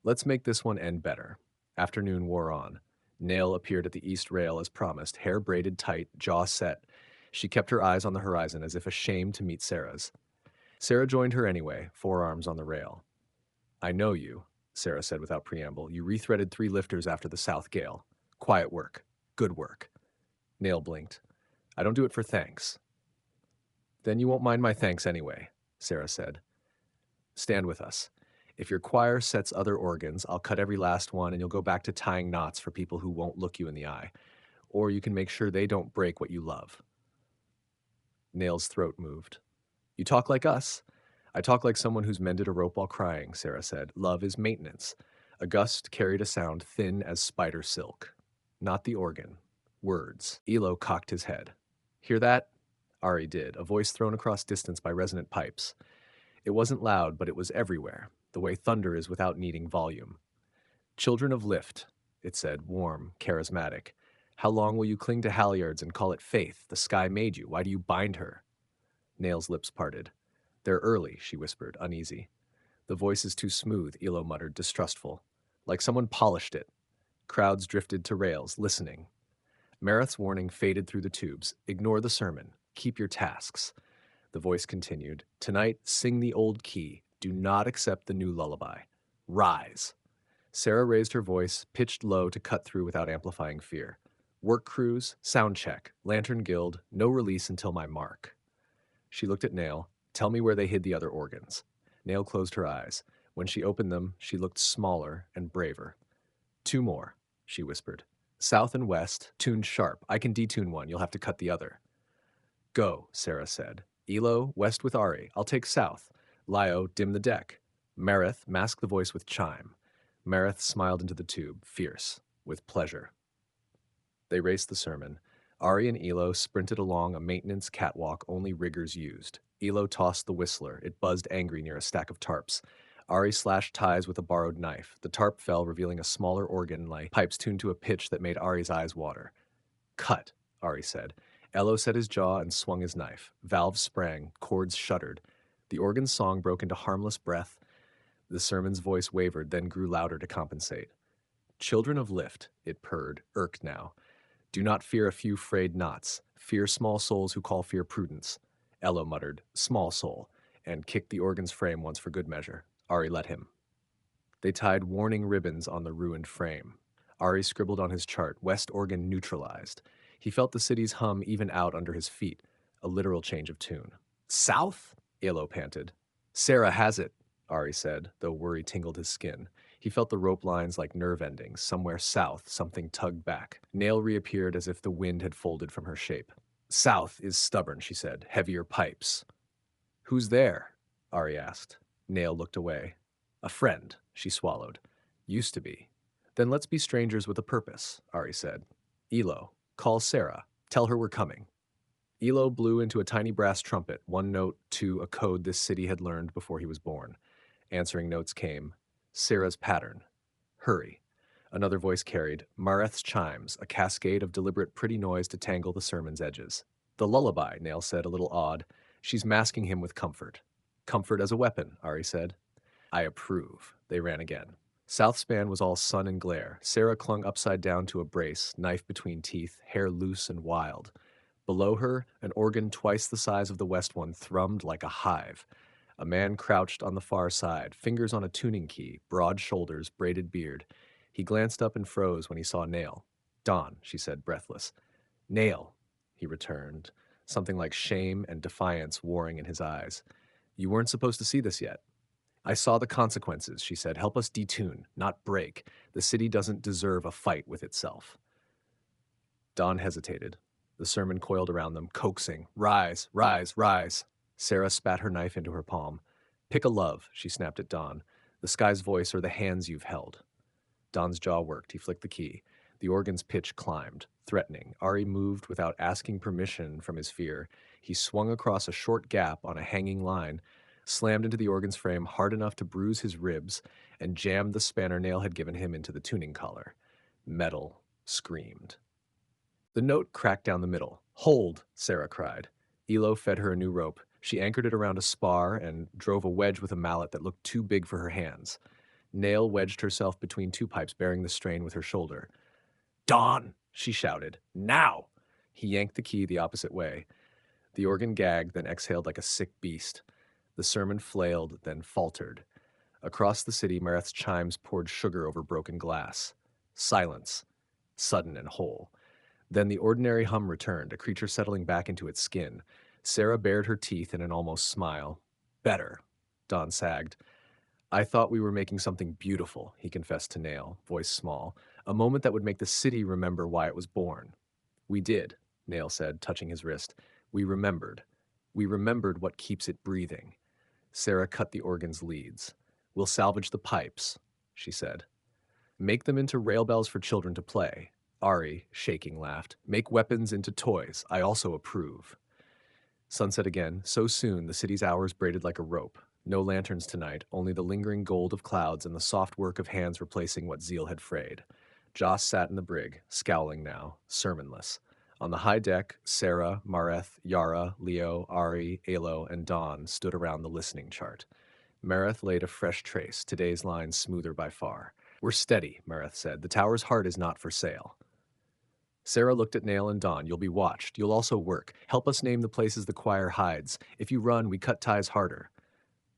Let's make this one end better. Afternoon wore on. Nail appeared at the east rail as promised, hair braided tight, jaw set. She kept her eyes on the horizon as if ashamed to meet Sarah's. Sarah joined her anyway, forearms on the rail. I know you, Sarah said without preamble. You rethreaded 3 lifters after the south gale. Quiet work. Good work. Nail blinked. I don't do it for thanks. Then you won't mind my thanks anyway, Sarah said. Stand with us. If your choir sets other organs, I'll cut every last one and you'll go back to tying knots for people who won't look you in the eye. Or you can make sure they don't break what you love. Nail's throat moved. You talk like us. I talk like someone who's mended a rope while crying, Sarah said. Love is maintenance. A gust carried a sound thin as spider silk. Not the organ. Words. Elo cocked his head. Hear that? Ari did, a voice thrown across distance by resonant pipes. It wasn't loud, but it was everywhere, the way thunder is without needing volume. Children of Lift, it said, warm, charismatic. How long will you cling to halyards and call it faith? The sky made you. Why do you bind her? Nail's lips parted. They're early, she whispered, uneasy. The voice is too smooth, Elo muttered, distrustful. Like someone polished it. Crowds drifted to rails, listening. Mareth's warning faded through the tubes. Ignore the sermon. Keep your tasks. The voice continued. Tonight, sing the old key. Do not accept the new lullaby. Rise. Sarah raised her voice, pitched low to cut through without amplifying fear. Work crews, sound check, Lantern Guild, no release until my mark. She looked at Nail. Tell me where they hid the other organs. Nail closed her eyes. When she opened them, she looked smaller and braver. Two more, she whispered. South and west, tuned sharp. I can detune one, you'll have to cut the other. Go, Sarah said. Elo, west with Ari. I'll take south. Lio, dim the deck. Mareth, mask the voice with chime. Mareth smiled into the tube, fierce, with pleasure. They raced the sermon. Ari and Elo sprinted along a maintenance catwalk only riggers used. Elo tossed the whistler. It buzzed angry near a stack of tarps. Ari slashed ties with a borrowed knife. The tarp fell, revealing a smaller organ like pipes tuned to a pitch that made Ari's eyes water. Cut, Ari said. Elo set his jaw and swung his knife. Valves sprang, cords shuddered. The organ's song broke into harmless breath. The sermon's voice wavered, then grew louder to compensate. Children of Lift, it purred, irked now. Do not fear a few frayed knots. Fear small souls who call fear prudence. Elo muttered, small soul, and kicked the organ's frame once for good measure. Ari let him. They tied warning ribbons on the ruined frame. Ari scribbled on his chart, West Organ neutralized. He felt the city's hum even out under his feet, a literal change of tune. South? Elo panted. Sarah has it, Ari said, though worry tingled his skin. He felt the rope lines like nerve endings. Somewhere south, something tugged back. Nail reappeared as if the wind had folded from her shape. South is stubborn, she said. Heavier pipes. Who's there? Ari asked. Nail looked away. A friend, she swallowed. Used to be. Then let's be strangers with a purpose, Ari said. Elo, call Sarah. Tell her we're coming. Elo blew into a tiny brass trumpet, one note to a code this city had learned before he was born. Answering notes came. Sarah's pattern. Hurry. Another voice carried. Mareth's chimes, a cascade of deliberate pretty noise to tangle the sermon's edges. The lullaby, Nail said, a little awed. She's masking him with comfort. Comfort as a weapon, Ari said. I approve. They ran again. Southspan was all sun and glare. Sarah clung upside down to a brace, knife between teeth, hair loose and wild. Below her, an organ twice the size of the west one thrummed like a hive. A man crouched on the far side, fingers on a tuning key, broad shoulders, braided beard. He glanced up and froze when he saw Nail. Dawn, she said, breathless. Nail, he returned, something like shame and defiance warring in his eyes. You weren't supposed to see this yet. I saw the consequences, she said. Help us detune, not break. The city doesn't deserve a fight with itself. Dawn hesitated. The sermon coiled around them, coaxing. Rise, rise, rise. Sarah spat her knife into her palm. Pick a love, she snapped at Dawn. The sky's voice or the hands you've held. Dawn's jaw worked. He flicked the key. The organ's pitch climbed, threatening. Ari moved without asking permission from his fear. He swung across a short gap on a hanging line, slammed into the organ's frame hard enough to bruise his ribs, and jammed the spanner Nail had given him into the tuning collar. Metal screamed. The note cracked down the middle. Hold, Sarah cried. Elo fed her a new rope. She anchored it around a spar and drove a wedge with a mallet that looked too big for her hands. Nail wedged herself between two pipes, bearing the strain with her shoulder. Dawn, she shouted. Now! He yanked the key the opposite way. The organ gagged, then exhaled like a sick beast. The sermon flailed, then faltered. Across the city, Mareth's chimes poured sugar over broken glass. Silence, sudden and whole. Then the ordinary hum returned, a creature settling back into its skin. Sarah bared her teeth in an almost smile. Better, Dawn sagged. I thought we were making something beautiful, he confessed to Nail, voice small, a moment that would make the city remember why it was born. We did, Nail said, touching his wrist. We remembered. We remembered what keeps it breathing. Sarah cut the organ's leads. We'll salvage the pipes, she said. Make them into rail bells for children to play. Ari, shaking, laughed. Make weapons into toys. I also approve. Sunset again, so soon the city's hours braided like a rope. No lanterns tonight, only the lingering gold of clouds and the soft work of hands replacing what zeal had frayed. Joss sat in the brig, scowling now, sermonless. On the high deck, Sarah, Mareth, Yara, Leo, Ari, Alo, and Dawn stood around the listening chart. Mareth laid a fresh trace, today's line smoother by far. We're steady, Mareth said. The tower's heart is not for sale. Sarah looked at Nail and Dawn. You'll be watched. You'll also work. Help us name the places the choir hides. If you run, we cut ties harder.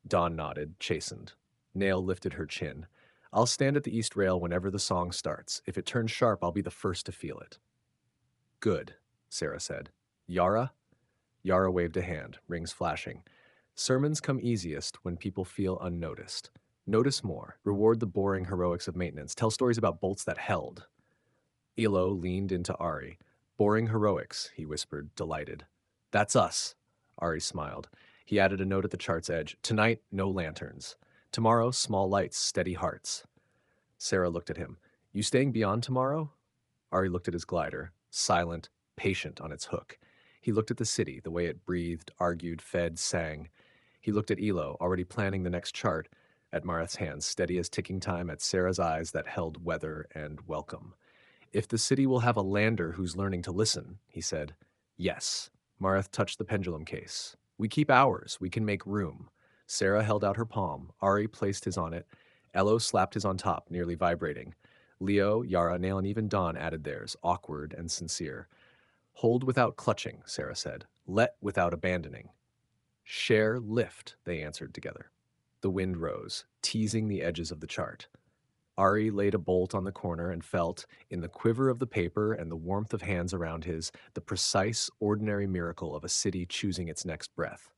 Dawn nodded, chastened. Nail lifted her chin. I'll stand at the east rail whenever the song starts. If it turns sharp, I'll be the first to feel it. Good, Sarah said. Yara? Yara waved a hand, rings flashing. Sermons come easiest when people feel unnoticed. Notice more. Reward the boring heroics of maintenance. Tell stories about bolts that held. Elo leaned into Ari. Boring heroics, he whispered, delighted. That's us. Ari smiled. He added a note at the chart's edge. Tonight, no lanterns. Tomorrow, small lights, steady hearts. Sarah looked at him. You staying beyond tomorrow? Ari looked at his glider, silent, patient on its hook. He looked at the city, the way it breathed, argued, fed, sang. He looked at Elo, already planning the next chart, at Mareth's hands, steady as ticking time, at Sarah's eyes that held weather and welcome. If the city will have a lander who's learning to listen, he said. Yes. Mareth touched the pendulum case. We keep ours. We can make room. Sarah held out her palm. Ari placed his on it. Elo slapped his on top, nearly vibrating. Leo, Yara, Nail, and even Dawn added theirs, awkward and sincere. Hold without clutching, Sarah said. Let without abandoning. Share, lift, they answered together. The wind rose, teasing the edges of the chart. Ari laid a bolt on the corner and felt, in the quiver of the paper and the warmth of hands around his, the precise, ordinary miracle of a city choosing its next breath.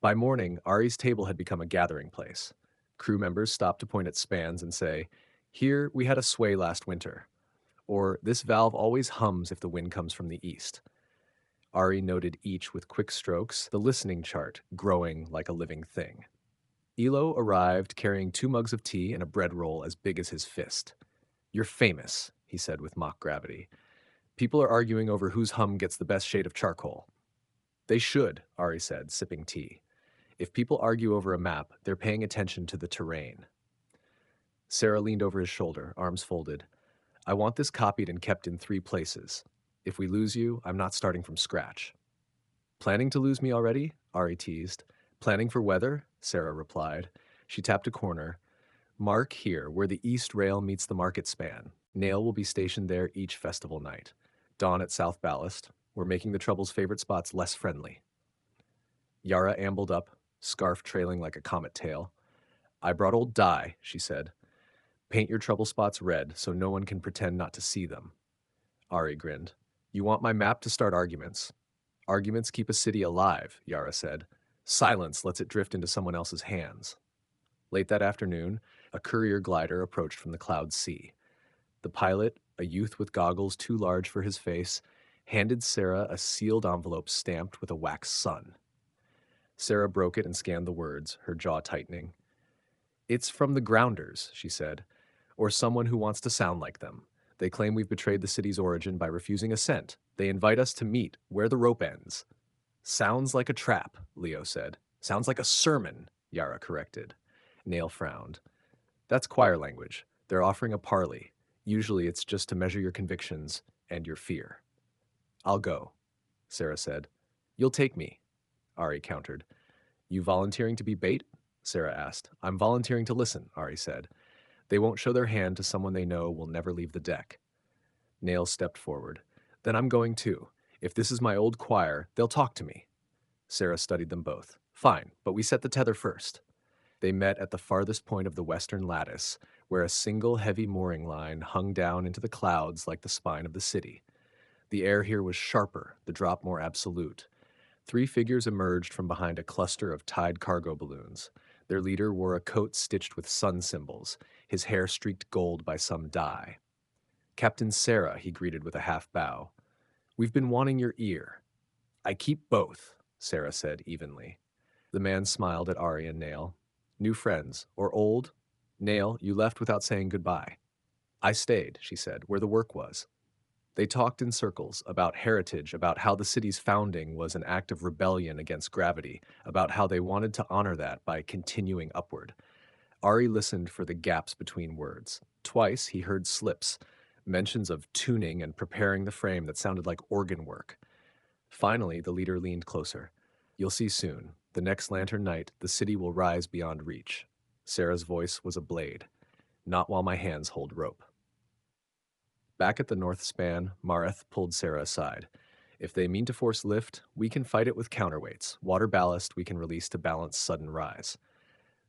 By morning, Ari's table had become a gathering place. Crew members stopped to point at spans and say, Here we had a sway last winter. Or, this valve always hums if the wind comes from the east. Ari noted each with quick strokes, the listening chart growing like a living thing. Elo arrived carrying 2 mugs of tea and a bread roll as big as his fist. You're famous, he said with mock gravity. People are arguing over whose hum gets the best shade of charcoal. They should, Ari said, sipping tea. If people argue over a map, they're paying attention to the terrain. Sarah leaned over his shoulder, arms folded. I want this copied and kept in 3 places. If we lose you, I'm not starting from scratch. Planning to lose me already? Ari teased. Planning for weather? Sarah replied. She tapped a corner. Mark here, where the east rail meets the market span. Nail will be stationed there each festival night. Dawn at South Ballast. We're making the Trouble's favorite spots less friendly. Yara ambled up, scarf trailing like a comet tail. I brought old dye, she said. Paint your trouble spots red so no one can pretend not to see them. Ari grinned. You want my map to start arguments. Arguments keep a city alive, Yara said. Silence lets it drift into someone else's hands. Late that afternoon, a courier glider approached from the cloud sea. The pilot, a youth with goggles too large for his face, handed Sarah a sealed envelope stamped with a wax sun. Sarah broke it and scanned the words, her jaw tightening. It's from the Grounders, she said, or someone who wants to sound like them. They claim we've betrayed the city's origin by refusing assent. They invite us to meet where the rope ends. Sounds like a trap, Leo said. Sounds like a sermon, Yara corrected. Nail frowned. That's choir language. They're offering a parley. Usually it's just to measure your convictions and your fear. I'll go, Sarah said. You'll take me, Ari countered. You volunteering to be bait? Sarah asked. I'm volunteering to listen, Ari said. They won't show their hand to someone they know will never leave the deck. Nail stepped forward. Then I'm going too. If this is my old choir, they'll talk to me. Sarah studied them both. Fine, but we set the tether first. They met at the farthest point of the western lattice, where a single heavy mooring line hung down into the clouds like the spine of the city. The air here was sharper, the drop more absolute. 3 figures emerged from behind a cluster of tied cargo balloons. Their leader wore a coat stitched with sun symbols, his hair streaked gold by some dye. Captain Sarah, he greeted with a half bow. We've been wanting your ear. I keep both, Sarah said evenly. The man smiled at Ari and Nail. New friends, or old? Nail, you left without saying goodbye. I stayed, she said, where the work was. They talked in circles about heritage, about how the city's founding was an act of rebellion against gravity, about how they wanted to honor that by continuing upward. Ari listened for the gaps between words. Twice he heard slips, mentions of tuning and preparing the frame that sounded like organ work. Finally, the leader leaned closer. You'll see soon. The next lantern night, the city will rise beyond reach. Sarah's voice was a blade. Not while my hands hold rope. Back at the north span, Mareth pulled Sarah aside. If they mean to force lift, we can fight it with counterweights. Water ballast we can release to balance sudden rise.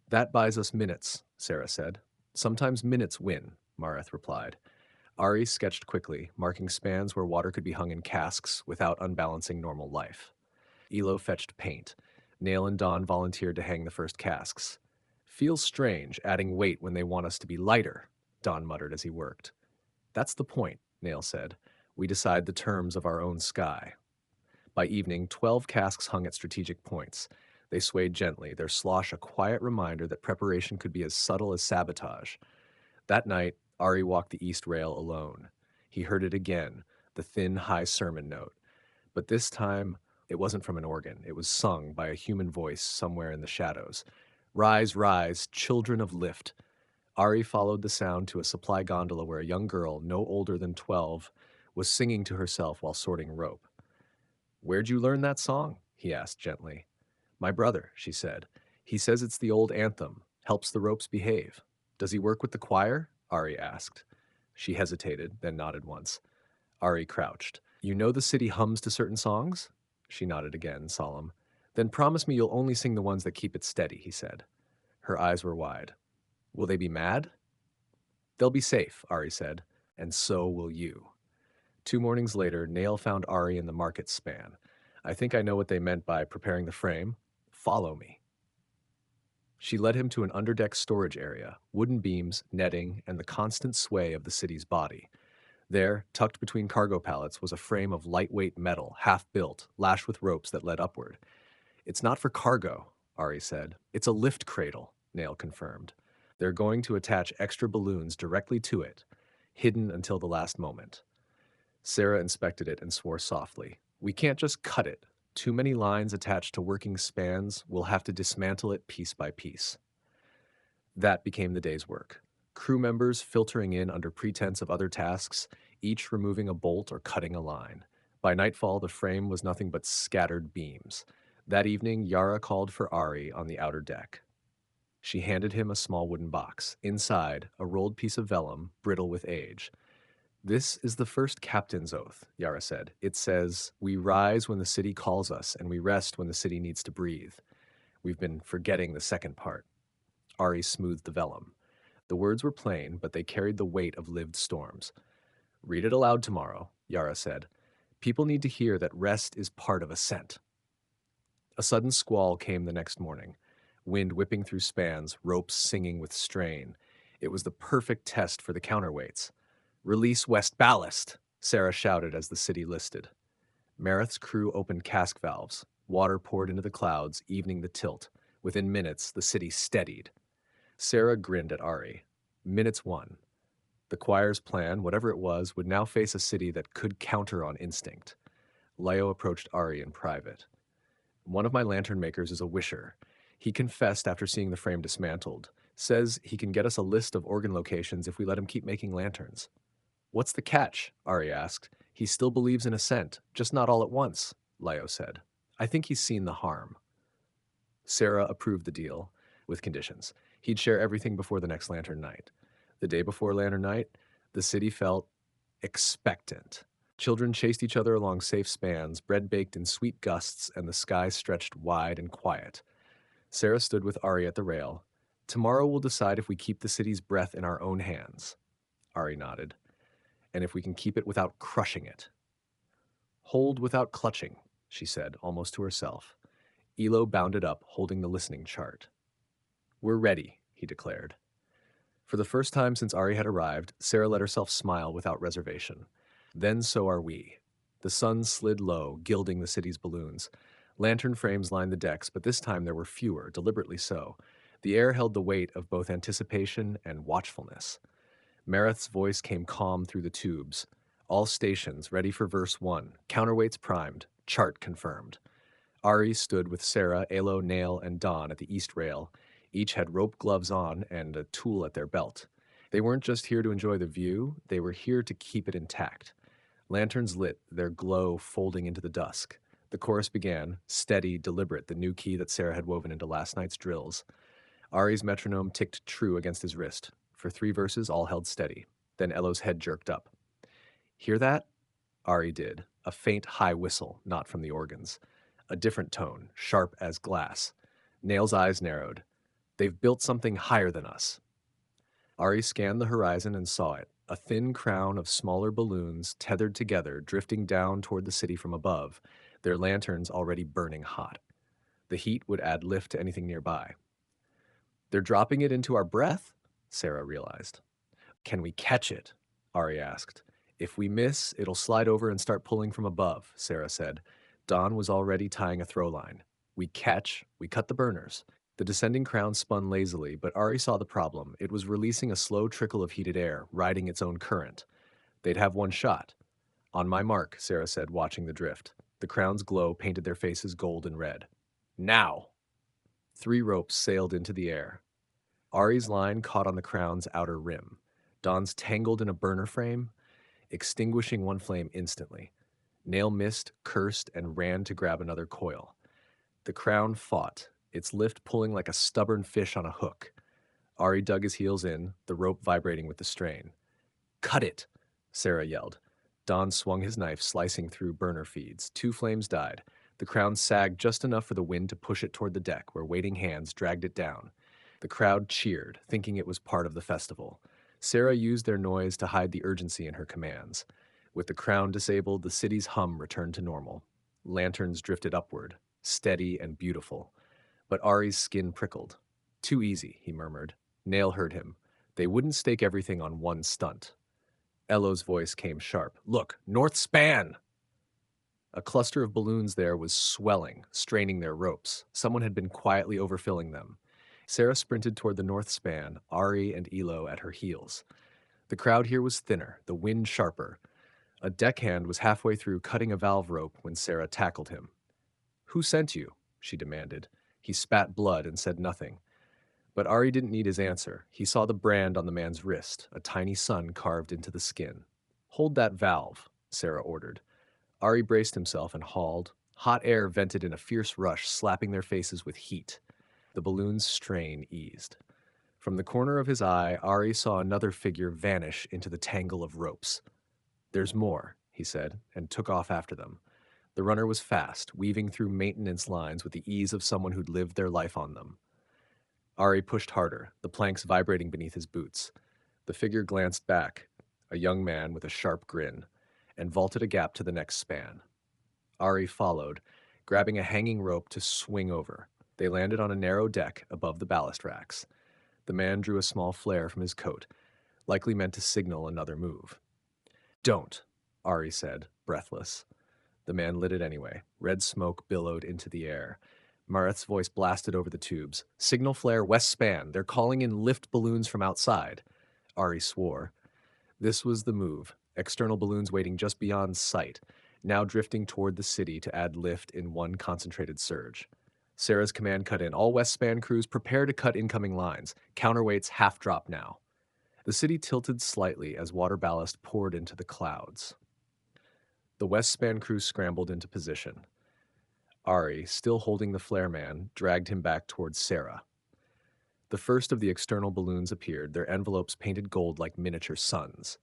That buys us minutes, Sarah said. Sometimes minutes win, Mareth replied. Ari sketched quickly, marking spans where water could be hung in casks without unbalancing normal life. Elo fetched paint. Nail and Don volunteered to hang the first casks. Feels strange adding weight when they want us to be lighter, Don muttered as he worked. That's the point, Nail said. We decide the terms of our own sky. By evening, 12 casks hung at strategic points. They swayed gently, their slosh a quiet reminder that preparation could be as subtle as sabotage. That night, Ari walked the east rail alone. He heard it again, the thin, high sermon note. But this time, it wasn't from an organ. It was sung by a human voice somewhere in the shadows. Rise, rise, children of lift. Ari followed the sound to a supply gondola where a young girl, no older than 12, was singing to herself while sorting rope. Where'd you learn that song? He asked gently. My brother, she said. He says it's the old anthem, helps the ropes behave. Does he work with the choir? Ari asked. She hesitated, then nodded once. Ari crouched. You know the city hums to certain songs? She nodded again, solemn. Then promise me you'll only sing the ones that keep it steady, he said. Her eyes were wide. Will they be mad? They'll be safe, Ari said, and so will you. 2 mornings later, Nail found Ari in the market span. I think I know what they meant by preparing the frame. Follow me. She led him to an underdeck storage area, wooden beams, netting, and the constant sway of the city's body. There, tucked between cargo pallets, was a frame of lightweight metal, half-built, lashed with ropes that led upward. It's not for cargo, Ari said. It's a lift cradle, Nail confirmed. They're going to attach extra balloons directly to it, hidden until the last moment. Sarah inspected it and swore softly. We can't just cut it. Too many lines attached to working spans. We'll have to dismantle it piece by piece. That became the day's work. Crew members filtering in under pretense of other tasks, each removing a bolt or cutting a line. By nightfall, the frame was nothing but scattered beams. That evening, Yara called for Ari on the outer deck. She handed him a small wooden box. Inside, a rolled piece of vellum, brittle with age. This is the first captain's oath, Yara said. It says, we rise when the city calls us, and we rest when the city needs to breathe. We've been forgetting the second part. Ari smoothed the vellum. The words were plain, but they carried the weight of lived storms. Read it aloud tomorrow, Yara said. People need to hear that rest is part of ascent. A sudden squall came the next morning. Wind whipping through spans, ropes singing with strain. It was the perfect test for the counterweights. Release west ballast, Sarah shouted as the city listed. Mareth's crew opened cask valves. Water poured into the clouds, evening the tilt. Within minutes, the city steadied. Sarah grinned at Ari. Minutes won. The choir's plan, whatever it was, would now face a city that could counter on instinct. Leo approached Ari in private. One of my lantern makers is a wisher. He confessed after seeing the frame dismantled. Says he can get us a list of organ locations if we let him keep making lanterns. What's the catch? Ari asked. He still believes in ascent, just not all at once, Leo said. I think he's seen the harm. Sarah approved the deal, with conditions. He'd share everything before the next lantern night. The day before lantern night, the city felt expectant. Children chased each other along safe spans, bread baked in sweet gusts, and the sky stretched wide and quiet. Sarah stood with Ari at the rail. Tomorrow we'll decide if we keep the city's breath in our own hands. Ari nodded. And if we can keep it without crushing it. Hold without clutching, she said, almost to herself. Elo bounded up, holding the listening chart. "We're ready," he declared. For the first time since Ari had arrived, Sarah let herself smile without reservation. "Then so are we." The sun slid low, gilding the city's balloons. Lantern frames lined the decks, but this time there were fewer, deliberately so. The air held the weight of both anticipation and watchfulness. Mareth's voice came calm through the tubes. "All stations ready for verse 1. Counterweights primed. Chart confirmed." Ari stood with Sarah, Alo, Nail, and Don at the east rail. Each had rope gloves on and a tool at their belt. They weren't just here to enjoy the view, they were here to keep it intact. Lanterns lit, their glow folding into the dusk. The chorus began, steady, deliberate, the new key that Sarah had woven into last night's drills. Ari's metronome ticked true against his wrist. For 3 verses, all held steady. Then Elo's head jerked up. "Hear that?" Ari did. A faint high whistle, not from the organs. A different tone, sharp as glass. Nail's eyes narrowed. "They've built something higher than us." Ari scanned the horizon and saw it, a thin crown of smaller balloons tethered together, drifting down toward the city from above, their lanterns already burning hot. The heat would add lift to anything nearby. "They're dropping it into our breath?" Sarah realized. "Can we catch it?" Ari asked. "If we miss, it'll slide over and start pulling from above," Sarah said. Don was already tying a throw line. "We catch, we cut the burners." The descending crown spun lazily, but Ari saw the problem. It was releasing a slow trickle of heated air, riding its own current. They'd have one shot. "On my mark," Sarah said, watching the drift. The crown's glow painted their faces gold and red. "Now!" 3 ropes sailed into the air. Ari's line caught on the crown's outer rim. Don's tangled in a burner frame, extinguishing one flame instantly. Nail missed, cursed, and ran to grab another coil. The crown fought, its lift pulling like a stubborn fish on a hook. Ari dug his heels in, the rope vibrating with the strain. "Cut it!" Sarah yelled. Don swung his knife, slicing through burner feeds. 2 flames died. The crown sagged just enough for the wind to push it toward the deck, where waiting hands dragged it down. The crowd cheered, thinking it was part of the festival. Sarah used their noise to hide the urgency in her commands. With the crown disabled, the city's hum returned to normal. Lanterns drifted upward, steady and beautiful. But Ari's skin prickled. "Too easy," he murmured. Nail heard him. They wouldn't stake everything on one stunt. Elo's voice came sharp. "Look, North Span!" A cluster of balloons there was swelling, straining their ropes. Someone had been quietly overfilling them. Sarah sprinted toward the North Span, Ari and Elo at her heels. The crowd here was thinner, the wind sharper. A deckhand was halfway through cutting a valve rope when Sarah tackled him. "Who sent you?" she demanded. He spat blood and said nothing. But Ari didn't need his answer. He saw the brand on the man's wrist, a tiny sun carved into the skin. "Hold that valve," Sarah ordered. Ari braced himself and hauled. Hot air vented in a fierce rush, slapping their faces with heat. The balloon's strain eased. From the corner of his eye, Ari saw another figure vanish into the tangle of ropes. "There's more," he said, and took off after them. The runner was fast, weaving through maintenance lines with the ease of someone who'd lived their life on them. Ari pushed harder, the planks vibrating beneath his boots. The figure glanced back, a young man with a sharp grin, and vaulted a gap to the next span. Ari followed, grabbing a hanging rope to swing over. They landed on a narrow deck above the ballast racks. The man drew a small flare from his coat, likely meant to signal another move. "Don't," Ari said, breathless. The man lit it anyway. Red smoke billowed into the air. Mareth's voice blasted over the tubes. "Signal flare, west span. They're calling in lift balloons from outside." Ari swore. This was the move. External balloons waiting just beyond sight, now drifting toward the city to add lift in one concentrated surge. Sarah's command cut in. "All west span crews prepare to cut incoming lines. Counterweights half drop now." The city tilted slightly as water ballast poured into the clouds. The west span crew scrambled into position. Ari, still holding the flare man, dragged him back towards Sarah. The first of the external balloons appeared, their envelopes painted gold like miniature suns.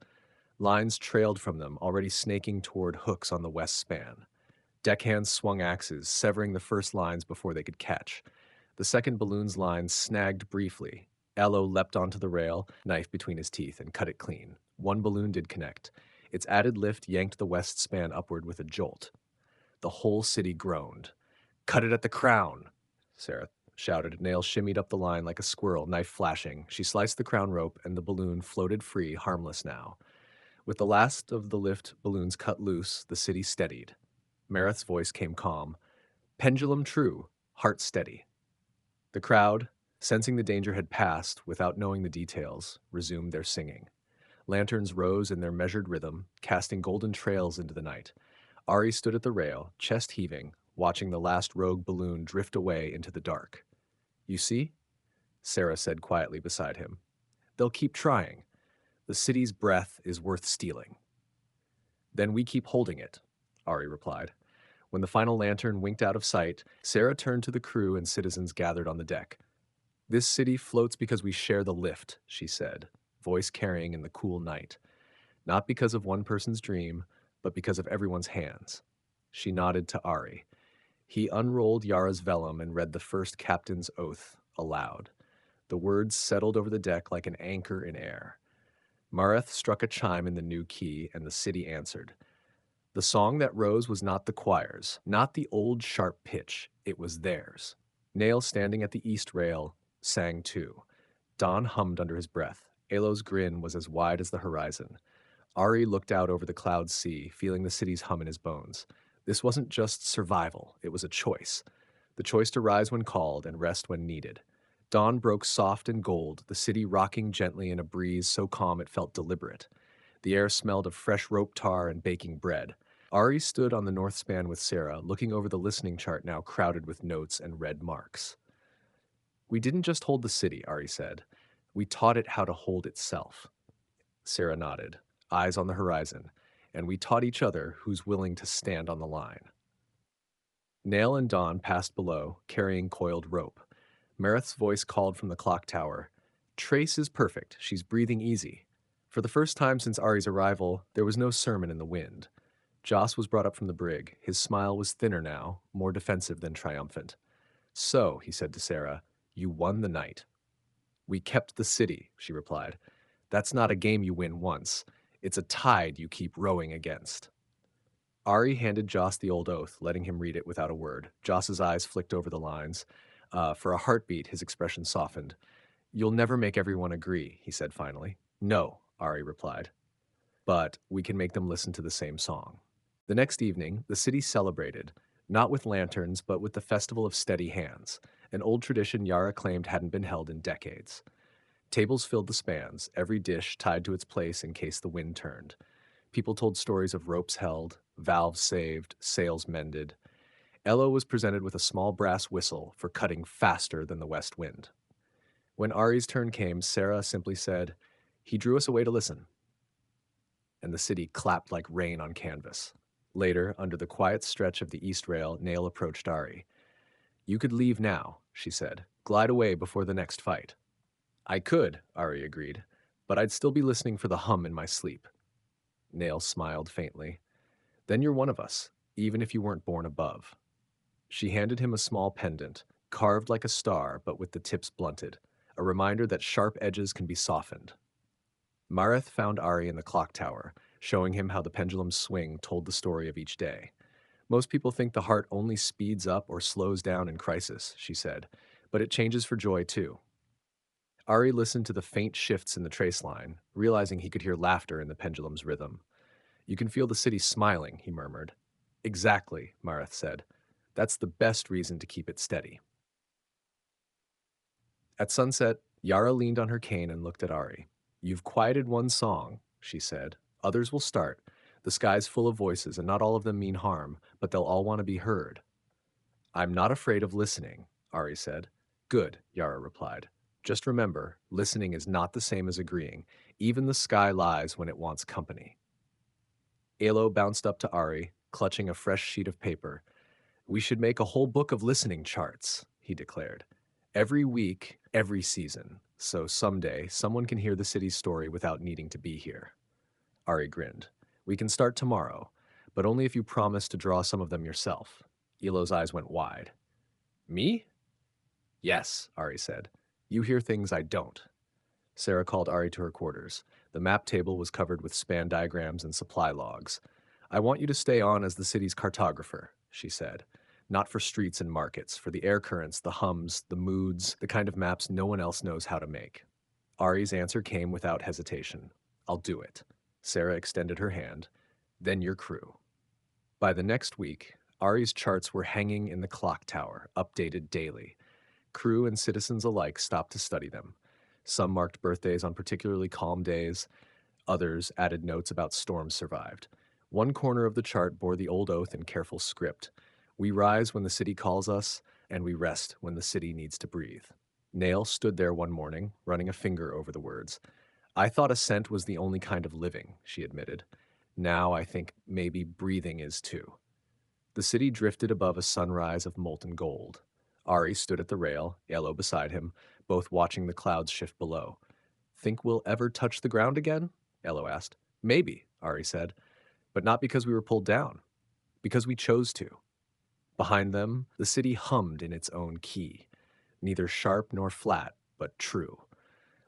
Lines trailed from them, already snaking toward hooks on the west span. Deckhands swung axes, severing the first lines before they could catch. The second balloon's lines snagged briefly. Elo leapt onto the rail, knife between his teeth, and cut it clean. One balloon did connect. Its added lift yanked the west span upward with a jolt. The whole city groaned. "Cut it at the crown," Sarah shouted. Nail shimmied up the line like a squirrel, knife flashing. She sliced the crown rope, and the balloon floated free, harmless now. With the last of the lift balloons cut loose, the city steadied. Mareth's voice came calm. Pendulum true, heart steady. The crowd, sensing the danger had passed without knowing the details, resumed their singing. Lanterns rose in their measured rhythm, casting golden trails into the night. Ari stood at the rail, chest heaving, watching the last rogue balloon drift away into the dark. You see? Sarah said quietly beside him. They'll keep trying. The city's breath is worth stealing. Then we keep holding it, Ari replied. When the final lantern winked out of sight, Sarah turned to the crew and citizens gathered on the deck. This city floats because we share the lift, she said, voice carrying in the cool night. Not because of one person's dream, but because of everyone's hands. She nodded to Ari. He unrolled Yara's vellum and read the first captain's oath aloud. The words settled over the deck like an anchor in air. Mareth struck a chime in the new key, and the city answered. The song that rose was not the choir's, not the old sharp pitch, it was theirs. Nail, standing at the east rail, sang too. Don hummed under his breath. Alo's grin was as wide as the horizon. Ari looked out over the cloud sea, feeling the city's hum in his bones. This wasn't just survival, it was a choice. The choice to rise when called and rest when needed. Dawn broke soft and gold, the city rocking gently in a breeze so calm it felt deliberate. The air smelled of fresh rope tar and baking bread. Ari stood on the north span with Sarah, looking over the listening chart now crowded with notes and red marks. We didn't just hold the city, Ari said. We taught it how to hold itself. Sarah nodded, eyes on the horizon, and we taught each other who's willing to stand on the line. Nail and Dawn passed below, carrying coiled rope. Mareth's voice called from the clock tower. Trace is perfect. She's breathing easy. For the first time since Ari's arrival, there was no sermon in the wind. Joss was brought up from the brig. His smile was thinner now, more defensive than triumphant. So, he said to Sarah, you won the night. We kept the city, she replied. That's not a game you win once. It's a tide you keep rowing against. Ari handed Joss the old oath, letting him read it without a word. Joss's eyes flicked over the lines. For a heartbeat, his expression softened. You'll never make everyone agree, he said finally. No, Ari replied. But we can make them listen to the same song. The next evening, the city celebrated, not with lanterns, but with the Festival of Steady Hands, an old tradition Yara claimed hadn't been held in decades. Tables filled the spans, every dish tied to its place in case the wind turned. People told stories of ropes held, valves saved, sails mended. Elo was presented with a small brass whistle for cutting faster than the west wind. When Ari's turn came, Sarah simply said, He drew us away to listen. And the city clapped like rain on canvas. Later, under the quiet stretch of the east rail, Nail approached Ari. You could leave now, she said. Glide away before the next fight. I could, Ari agreed, but I'd still be listening for the hum in my sleep. Nail smiled faintly. Then you're one of us, even if you weren't born above. She handed him a small pendant, carved like a star but with the tips blunted, a reminder that sharp edges can be softened. Mareth found Ari in the clock tower, showing him how the pendulum's swing told the story of each day. Most people think the heart only speeds up or slows down in crisis, she said, but it changes for joy too. Ari listened to the faint shifts in the trace line, realizing he could hear laughter in the pendulum's rhythm. You can feel the city smiling, he murmured. Exactly, Mareth said. That's the best reason to keep it steady. At sunset, Yara leaned on her cane and looked at Ari. You've quieted one song, she said. Others will start. The sky's full of voices, and not all of them mean harm, but they'll all want to be heard. I'm not afraid of listening, Ari said. Good, Yara replied. Just remember, listening is not the same as agreeing. Even the sky lies when it wants company. Alo bounced up to Ari, clutching a fresh sheet of paper. We should make a whole book of listening charts, he declared. Every week, every season, so someday someone can hear the city's story without needing to be here. Ari grinned. We can start tomorrow, but only if you promise to draw some of them yourself. Elo's eyes went wide. Me? Yes, Ari said. You hear things I don't. Sarah called Ari to her quarters. The map table was covered with span diagrams and supply logs. I want you to stay on as the city's cartographer, she said. Not for streets and markets, for the air currents, the hums, the moods, the kind of maps no one else knows how to make. Ari's answer came without hesitation. I'll do it. Sarah extended her hand. Then your crew. By the next week, Ari's charts were hanging in the clock tower, updated daily. Crew and citizens alike stopped to study them. Some marked birthdays on particularly calm days, others added notes about storms survived. One corner of the chart bore the old oath in careful script. We rise when the city calls us, and we rest when the city needs to breathe. Nail stood there one morning, running a finger over the words. I thought ascent was the only kind of living, she admitted. Now I think maybe breathing is too. The city drifted above a sunrise of molten gold. Ari stood at the rail, Yellow beside him, both watching the clouds shift below. Think we'll ever touch the ground again? Yellow asked. Maybe, Ari said, but not because we were pulled down, because we chose to. Behind them, the city hummed in its own key, neither sharp nor flat, but true.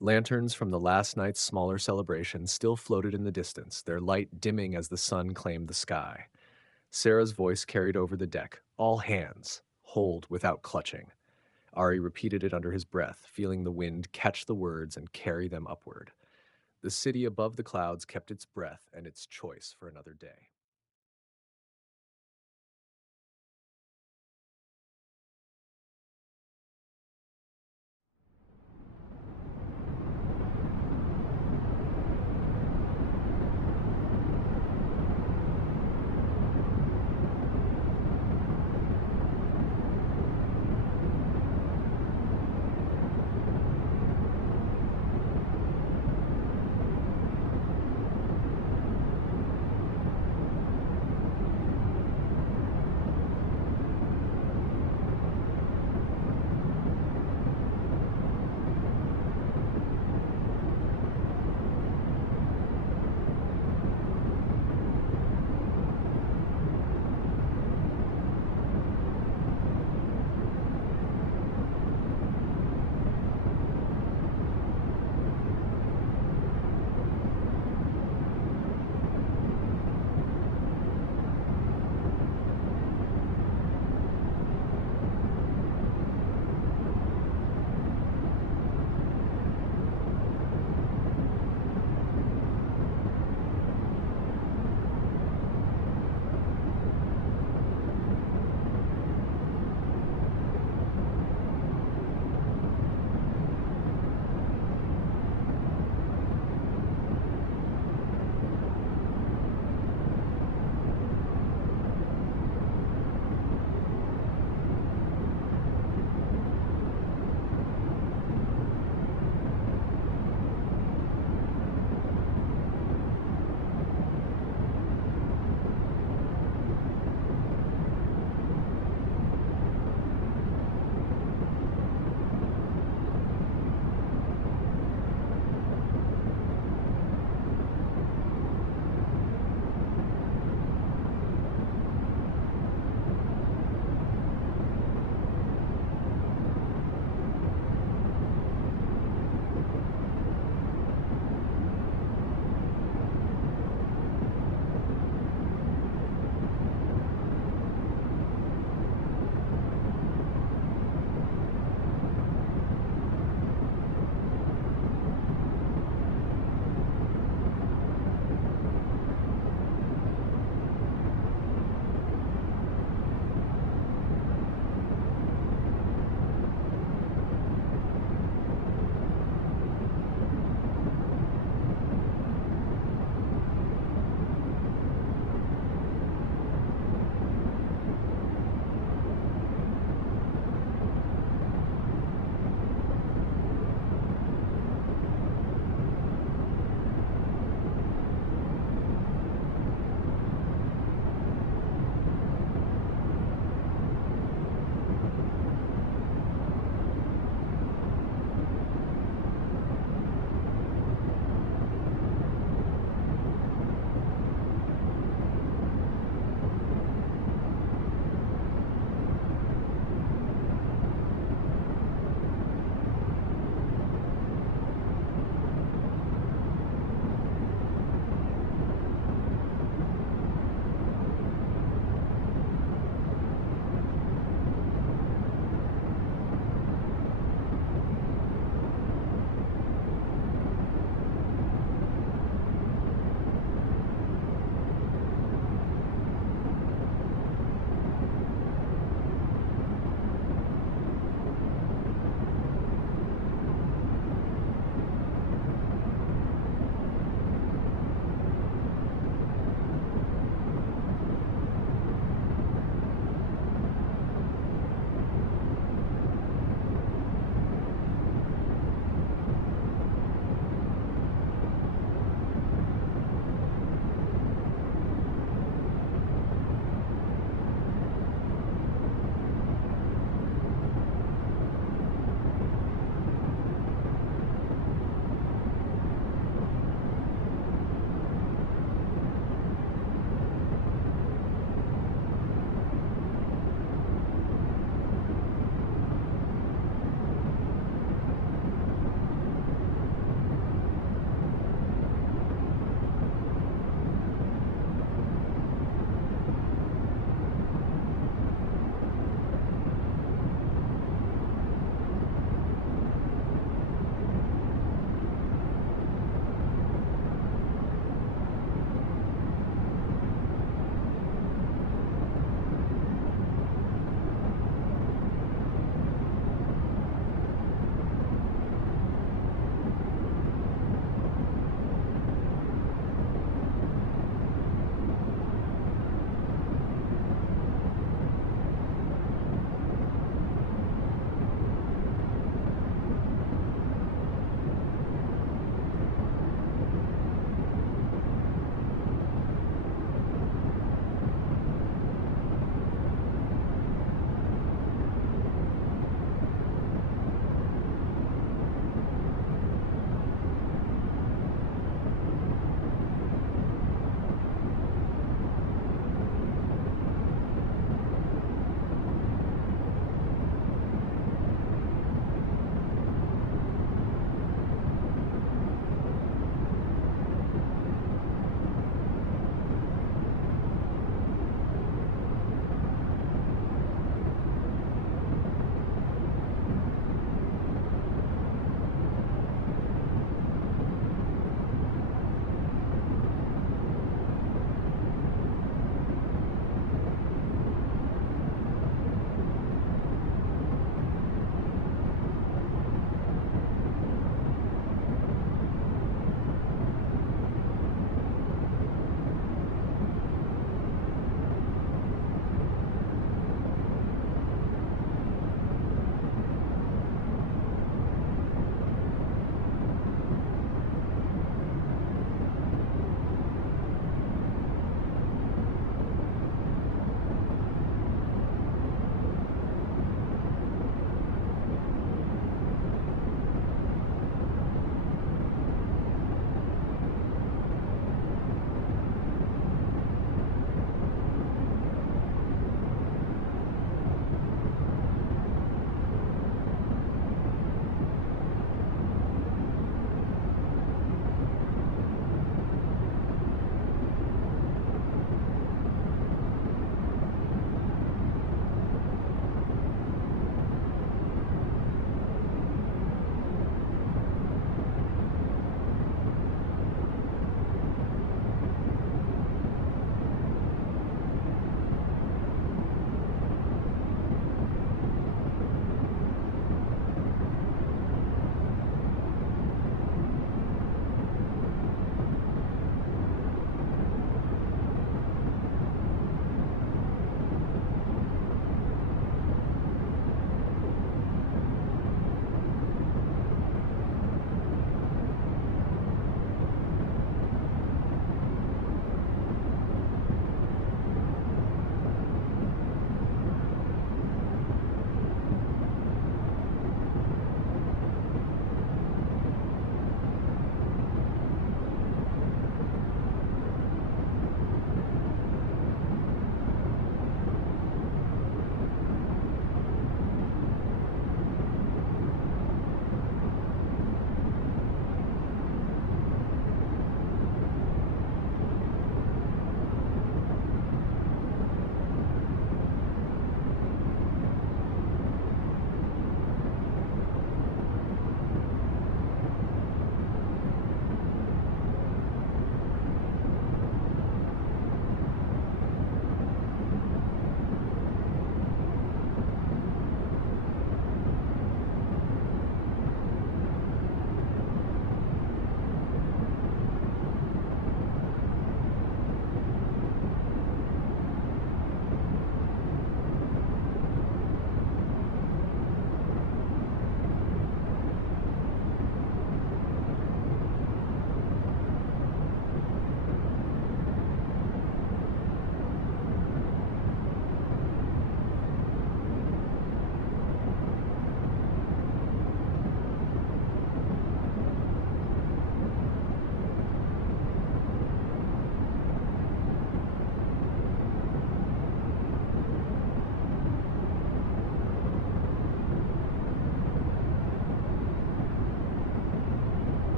Lanterns from the last night's smaller celebration still floated in the distance, their light dimming as the sun claimed the sky. Sarah's voice carried over the deck. All hands. Hold without clutching. Ari repeated it under his breath, feeling the wind catch the words and carry them upward. The city above the clouds kept its breath and its choice for another day.